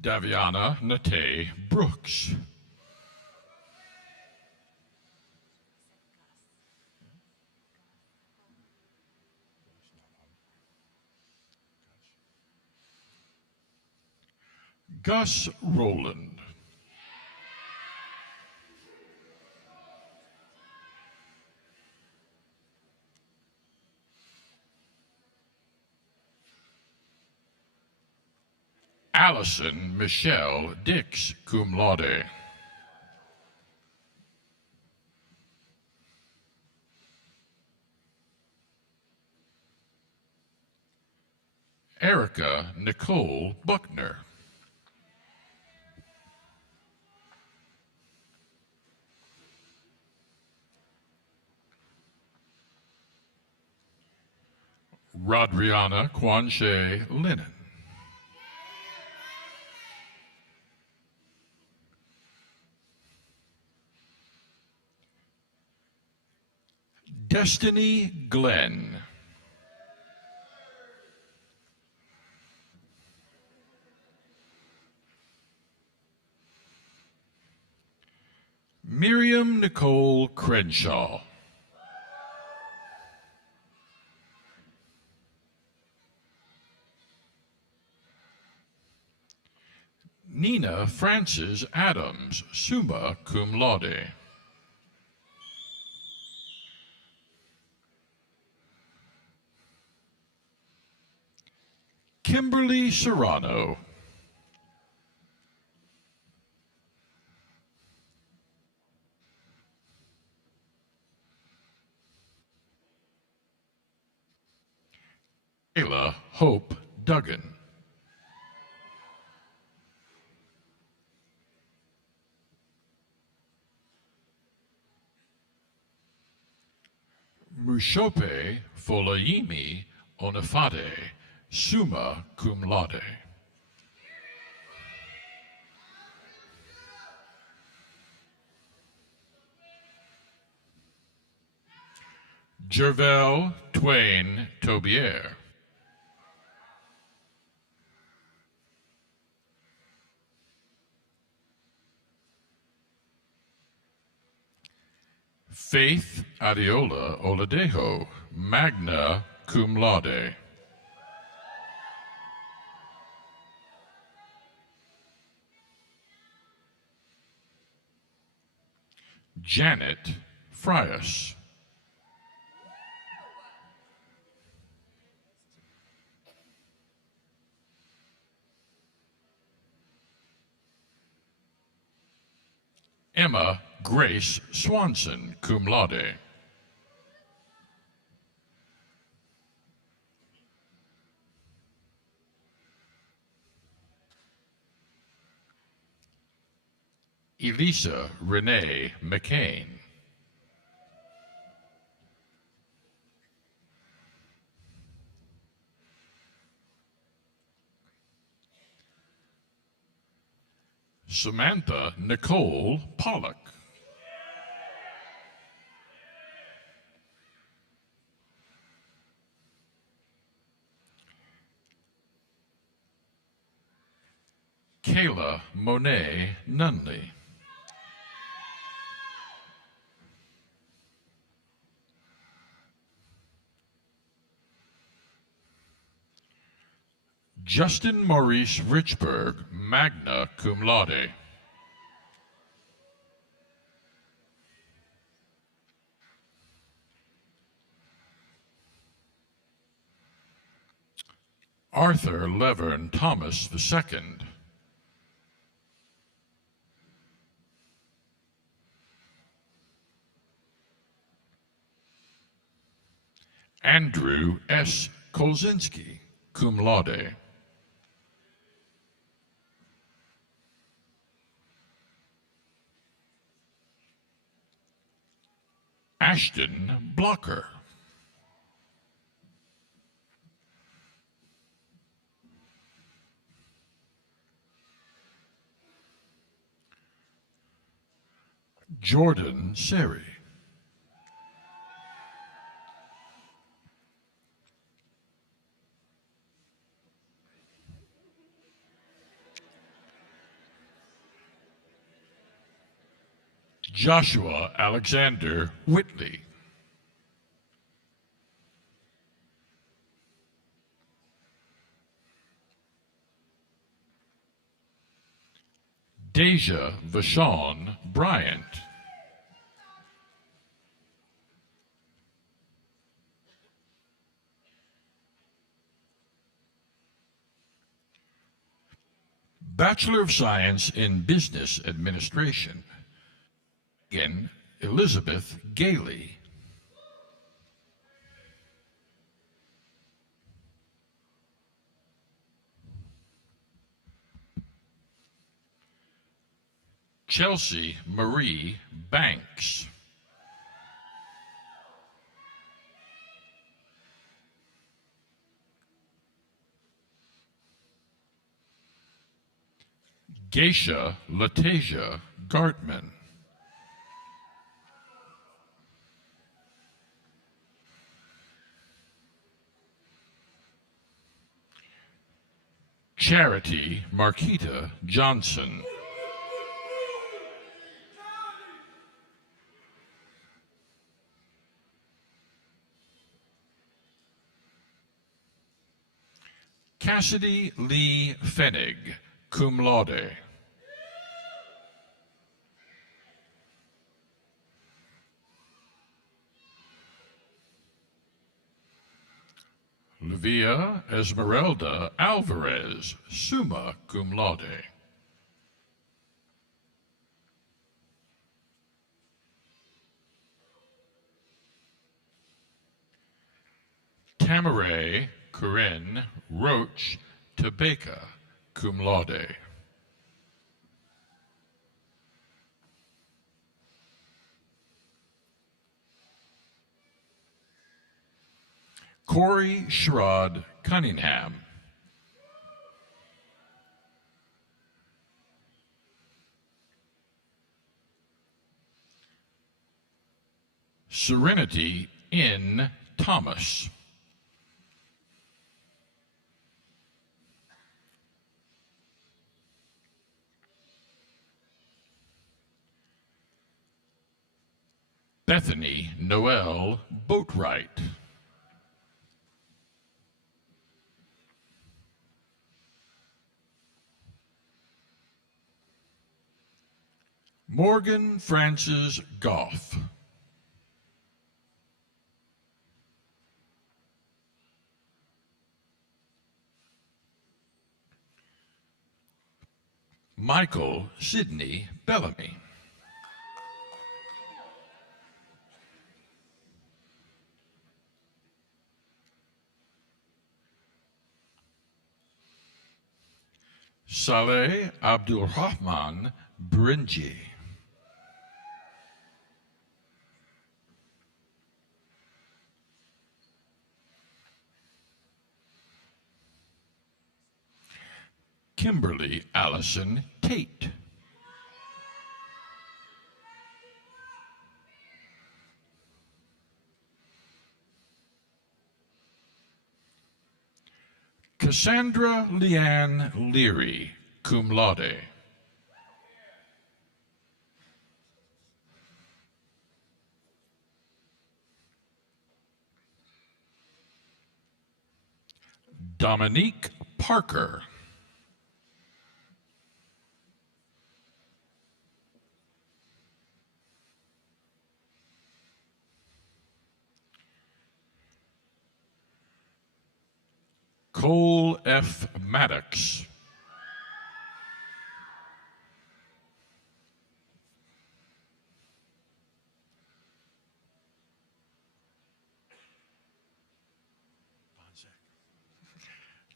Daviana Nate Brooks. Gus Rowland. Allison Michelle Dix, cum laude. Erica Nicole Buckner. Rodriana Quanshay Lennon. Destiny Glenn. Miriam Nicole Crenshaw. Nina Frances Adams, summa cum laude. Kimberly Serrano. Kayla Hope Duggan. Mushope Folayimi Onafade, summa cum laude. Jervel Twain Tobier. Faith Adiola Oladejo, magna cum laude. Janet Frias. Emma Grace Swanson, cum laude. Elisa Renee McCain. Samantha Nicole Pollock. Kayla Monet Nunley. Justin Maurice Richburg, magna cum laude. Arthur Levern Thomas II. Andrew S. Kolzinski, cum laude. Ashton Blocker. Jordan Seri. Joshua Alexander Whitley. Deja Vashon Bryant. Bachelor of Science in Business Administration. Aiken Elizabeth Gailey. Chelsea Marie Banks. Geisha Latasia Gartman. Charity Marquita Johnson. Cassidy Lee Fenig, cum laude. Livia Esmeralda Alvarez, summa cum laude. Tamaray Corinne Roach Tobacco, cum laude. Corey Sherrod Cunningham. Serenity N. Thomas. Bethany Noel Boatwright. Morgan Frances Goff. Michael Sidney Bellamy. Saleh Abdulrahman Brinji. Kimberly Allison Tate. Cassandra Leanne Leary, cum laude. Dominique Parker. Cole F. Maddox.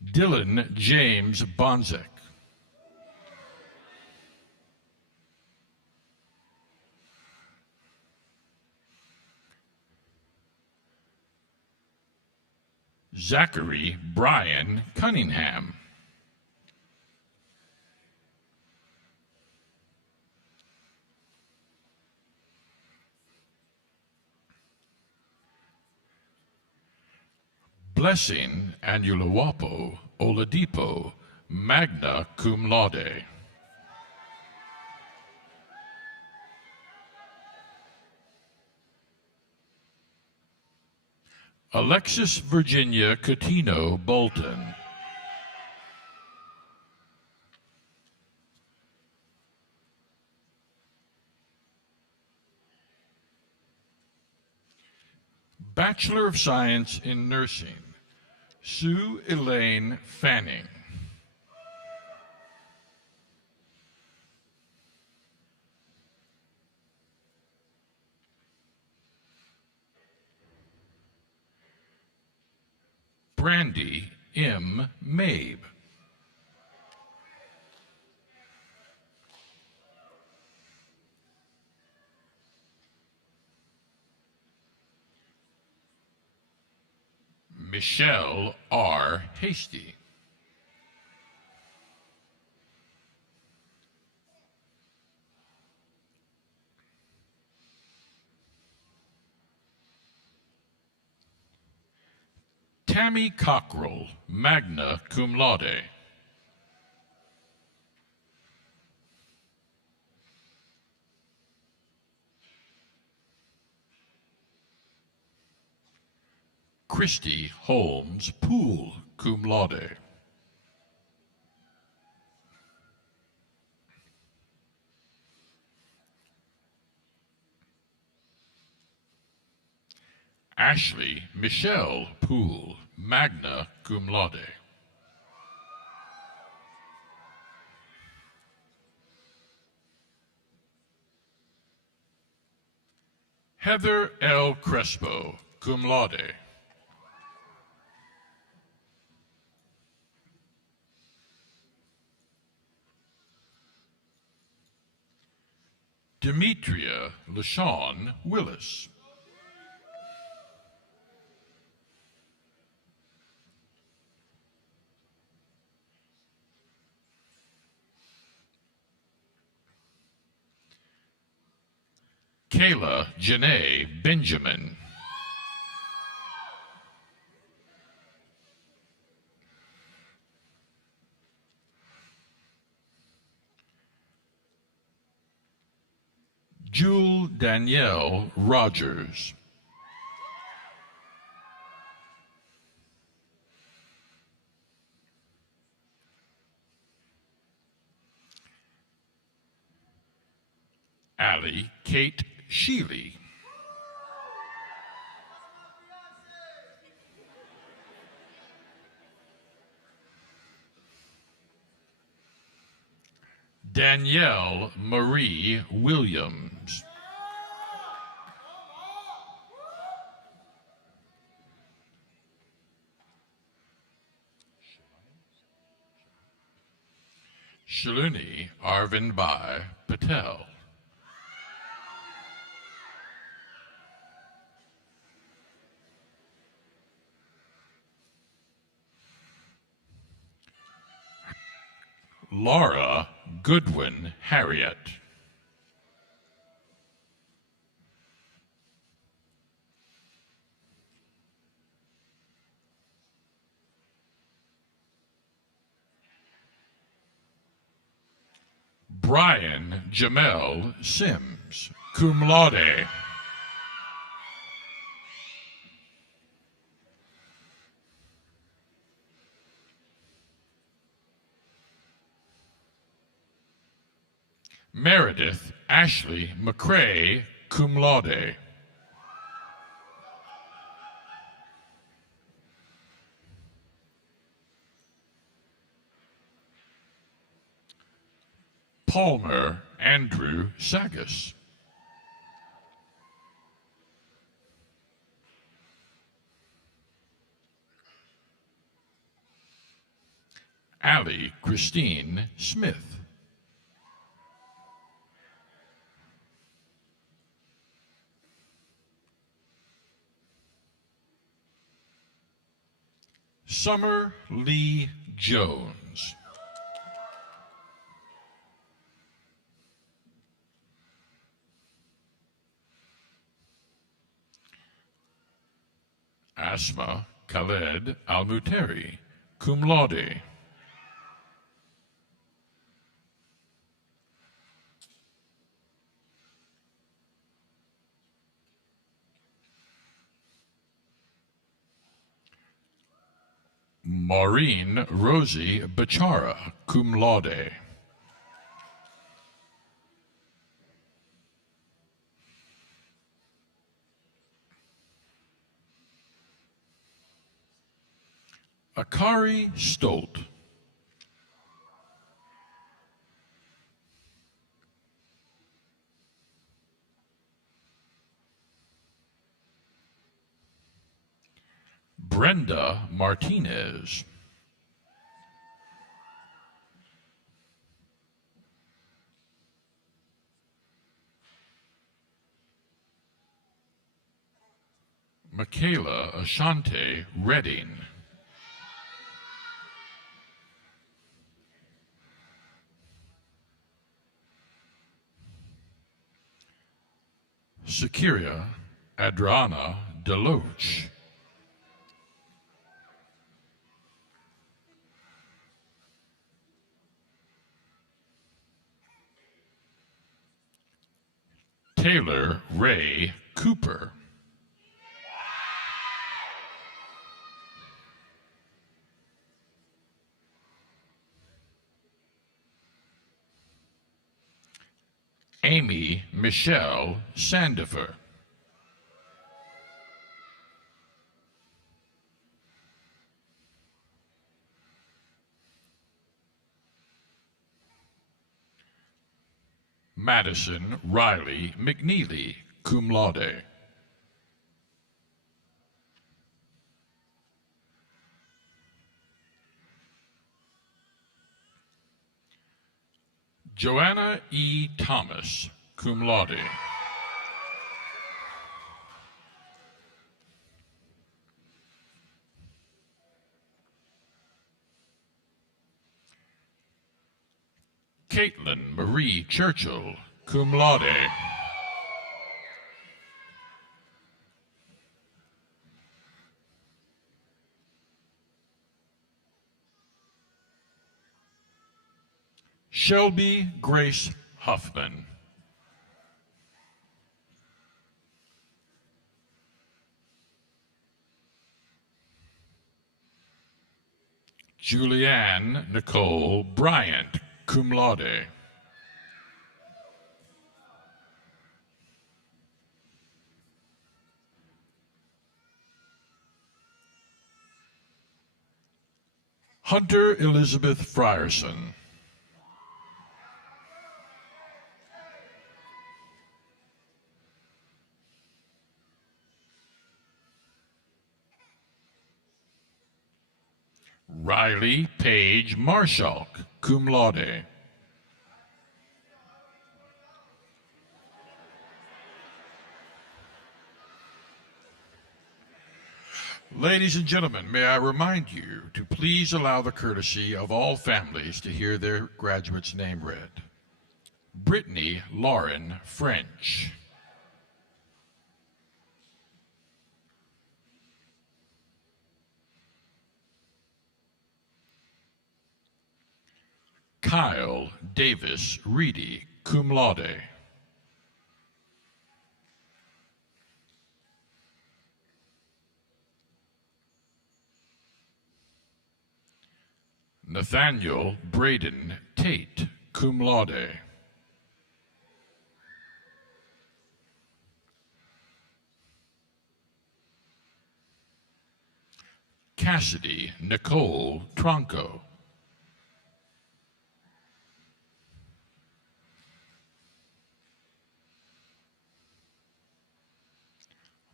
Dylan James Bonzek. Zachary Brian Cunningham. Blessing Anulawapo Oladipo, magna cum laude. Alexis Virginia Catino Bolton. Bachelor of Science in Nursing, Sue Elaine Fanning. Brandy M. Mabe. Michelle R. Hasty. Tammy Cockrell, magna cum laude. Christy Holmes Poole, cum laude. Ashley Michelle Poole. magna cum laude. Heather L. Crespo, cum laude. Demetria LaShawn Willis. Kayla Janae Benjamin. Jewel Danielle Rogers. Allie Kate Sheely. Danielle Marie Williams. Shalini Arvind Bhai Patel. Laura Goodwin Harriet. Brian Jamel Sims, cum laude. Meredith Ashley McCrae, cum laude. Palmer Andrew Sagas. Allie Christine Smith. Summer Lee Jones. Asma Khaled Al-Muteri, cum laude. Maureen Rosie Bachara, cum laude. Akari Stolt. Brenda Martinez. Michaela Ashante Redding. Sakiria Adrana Deloach. Taylor Ray Cooper. Amy Michelle Sandifer. Madison Riley McNeely, cum laude. Joanna E. Thomas, cum laude. Caitlin Marie Churchill, cum laude. Shelby Grace Huffman. Julianne Nicole Bryant, cum laude. Hunter Elizabeth Frierson. Riley Page Marshall, cum laude. Ladies and gentlemen, may I remind you to please allow the courtesy of all families to hear their graduate's name read. Brittany Lauren French. Kyle Davis Reedy, cum laude. Nathaniel Braden Tate, cum laude. Cassidy Nicole Tronco.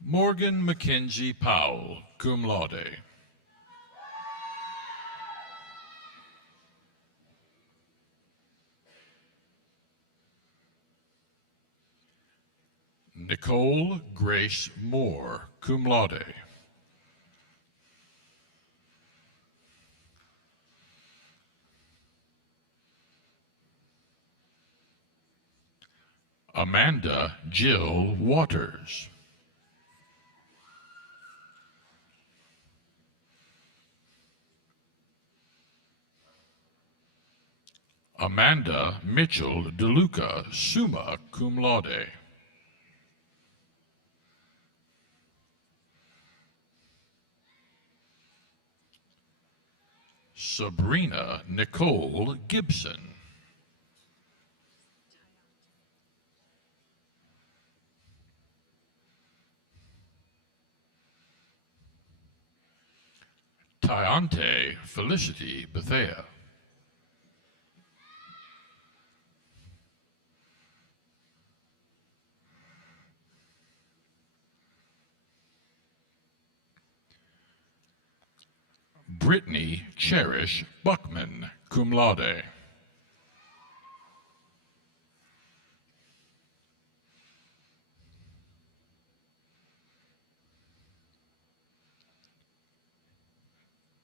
Morgan Mackenzie Powell, cum laude. Nicole Grace Moore, cum laude. Amanda Jill Waters. Amanda Mitchell DeLuca, summa cum laude. Sabrina Nicole Gibson. Tyante Felicity Bethea. Brittany Cherish Buckman, cum laude.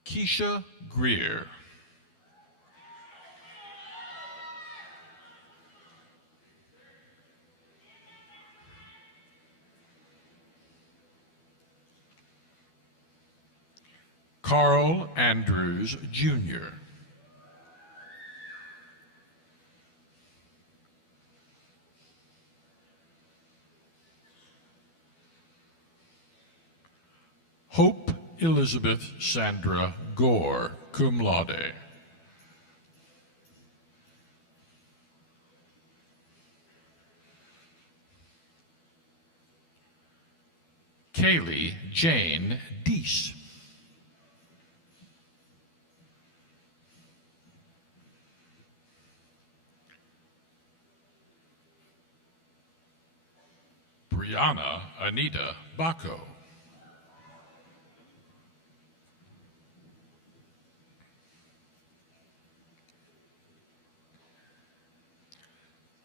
Keisha Greer. Carl Andrews, Jr. Hope Elizabeth Sandra Gore, cum laude. Kaylee Jane Deese. Brianna Anita Bacco.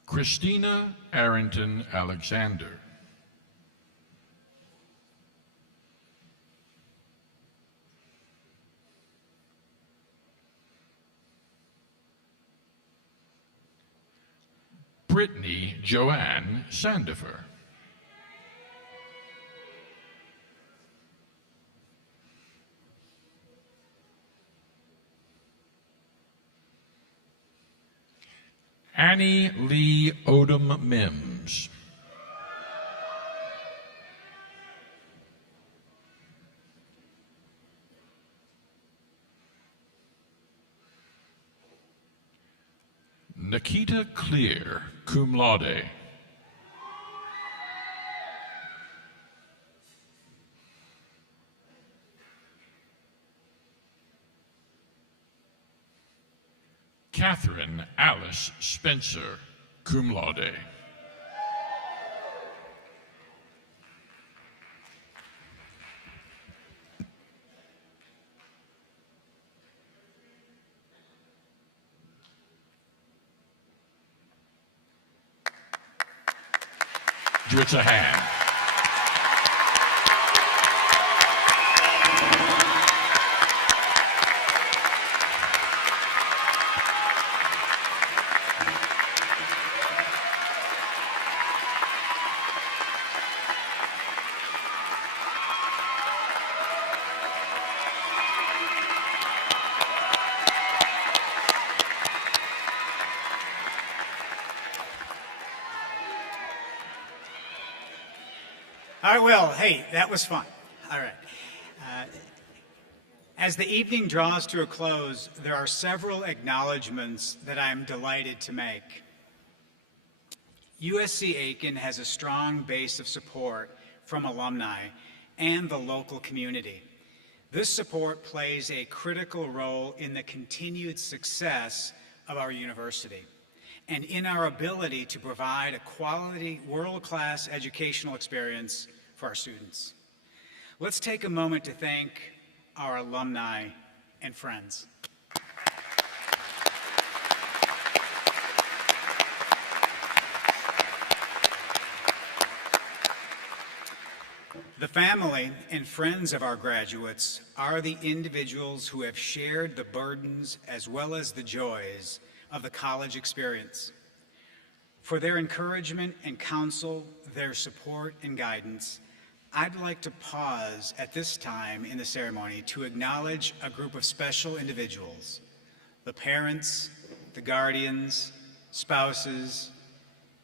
Christina Arrington Alexander. Brittany Joanne Sandifer. Annie Lee Odom Mims. Nikita Clear, cum laude. Catherine Alice Spencer, cum laude. Give us a hand. All right, well, hey, that was fun. All right. As the evening draws to a close, there are several acknowledgments that I'm delighted to make. USC Aiken has a strong base of support from alumni and the local community. This support plays a critical role in the continued success of our university and in our ability to provide a quality, world-class educational experience for our students. Let's take a moment to thank our alumni and friends. The family and friends of our graduates are the individuals who have shared the burdens as well as the joys of the college experience. For their encouragement and counsel, their support and guidance, I'd like to pause at this time in the ceremony to acknowledge a group of special individuals: the parents, the guardians, spouses,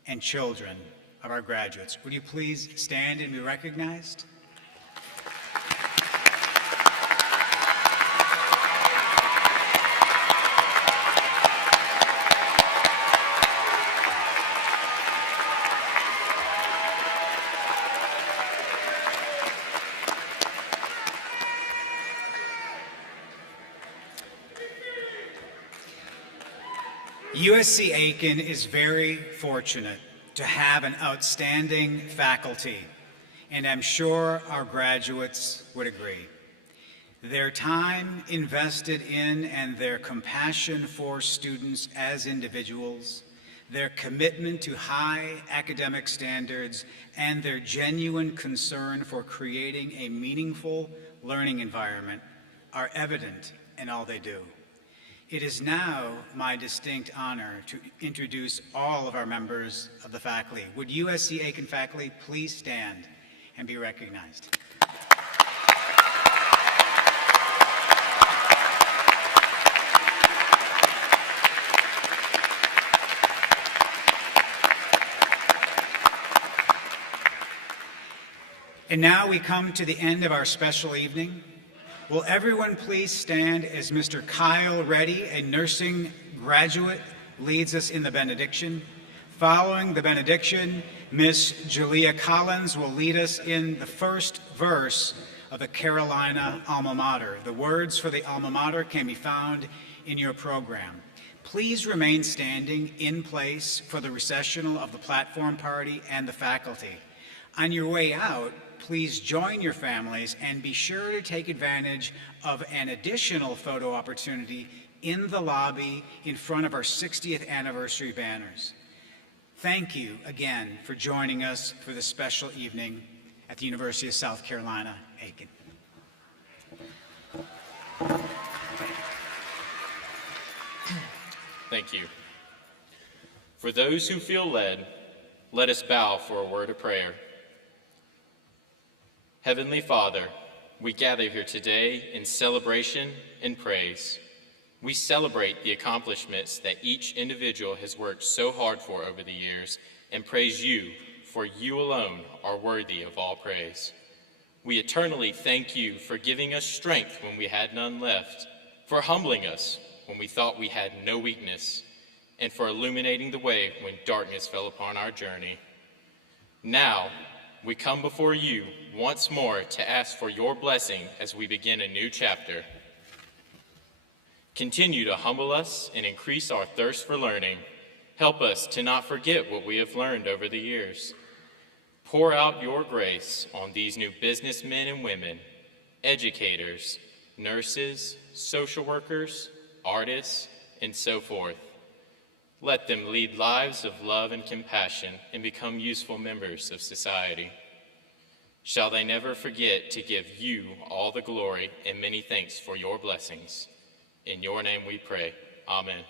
and children of our graduates. Would you please stand and be recognized? USC Aiken is very fortunate to have an outstanding faculty, and I'm sure our graduates would agree. Their time invested in and their compassion for students as individuals, their commitment to high academic standards, and their genuine concern for creating a meaningful learning environment are evident in all they do. It is now my distinct honor to introduce all of our members of the faculty. Would USC Aiken faculty please stand and be recognized? And now we come to the end of our special evening. Will everyone please stand as Mr. Kyle Reddy, a nursing graduate, leads us in the benediction. Following the benediction, Miss Julia Collins will lead us in the first verse of the Carolina Alma Mater. The words for the Alma Mater can be found in your program. Please remain standing in place for the recessional of the platform party and the faculty. On your way out, please join your families and be sure to take advantage of an additional photo opportunity in the lobby in front of our 60th anniversary banners. Thank you again for joining us for this special evening at the University of South Carolina, Aiken. Thank you. For those who feel led, let us bow for a word of prayer. Heavenly Father, we gather here today in celebration and praise. We celebrate the accomplishments that each individual has worked so hard for over the years and praise you, for you alone are worthy of all praise. We eternally thank you for giving us strength when we had none left, for humbling us when we thought we had no weakness, and for illuminating the way when darkness fell upon our journey. Now, we come before you once more to ask for your blessing as we begin a new chapter. Continue to humble us and increase our thirst for learning. Help us to not forget what we have learned over the years. Pour out your grace on these new businessmen and women, educators, nurses, social workers, artists, and so forth. Let them lead lives of love and compassion and become useful members of society. Shall they never forget to give you all the glory and many thanks for your blessings. In your name we pray. Amen.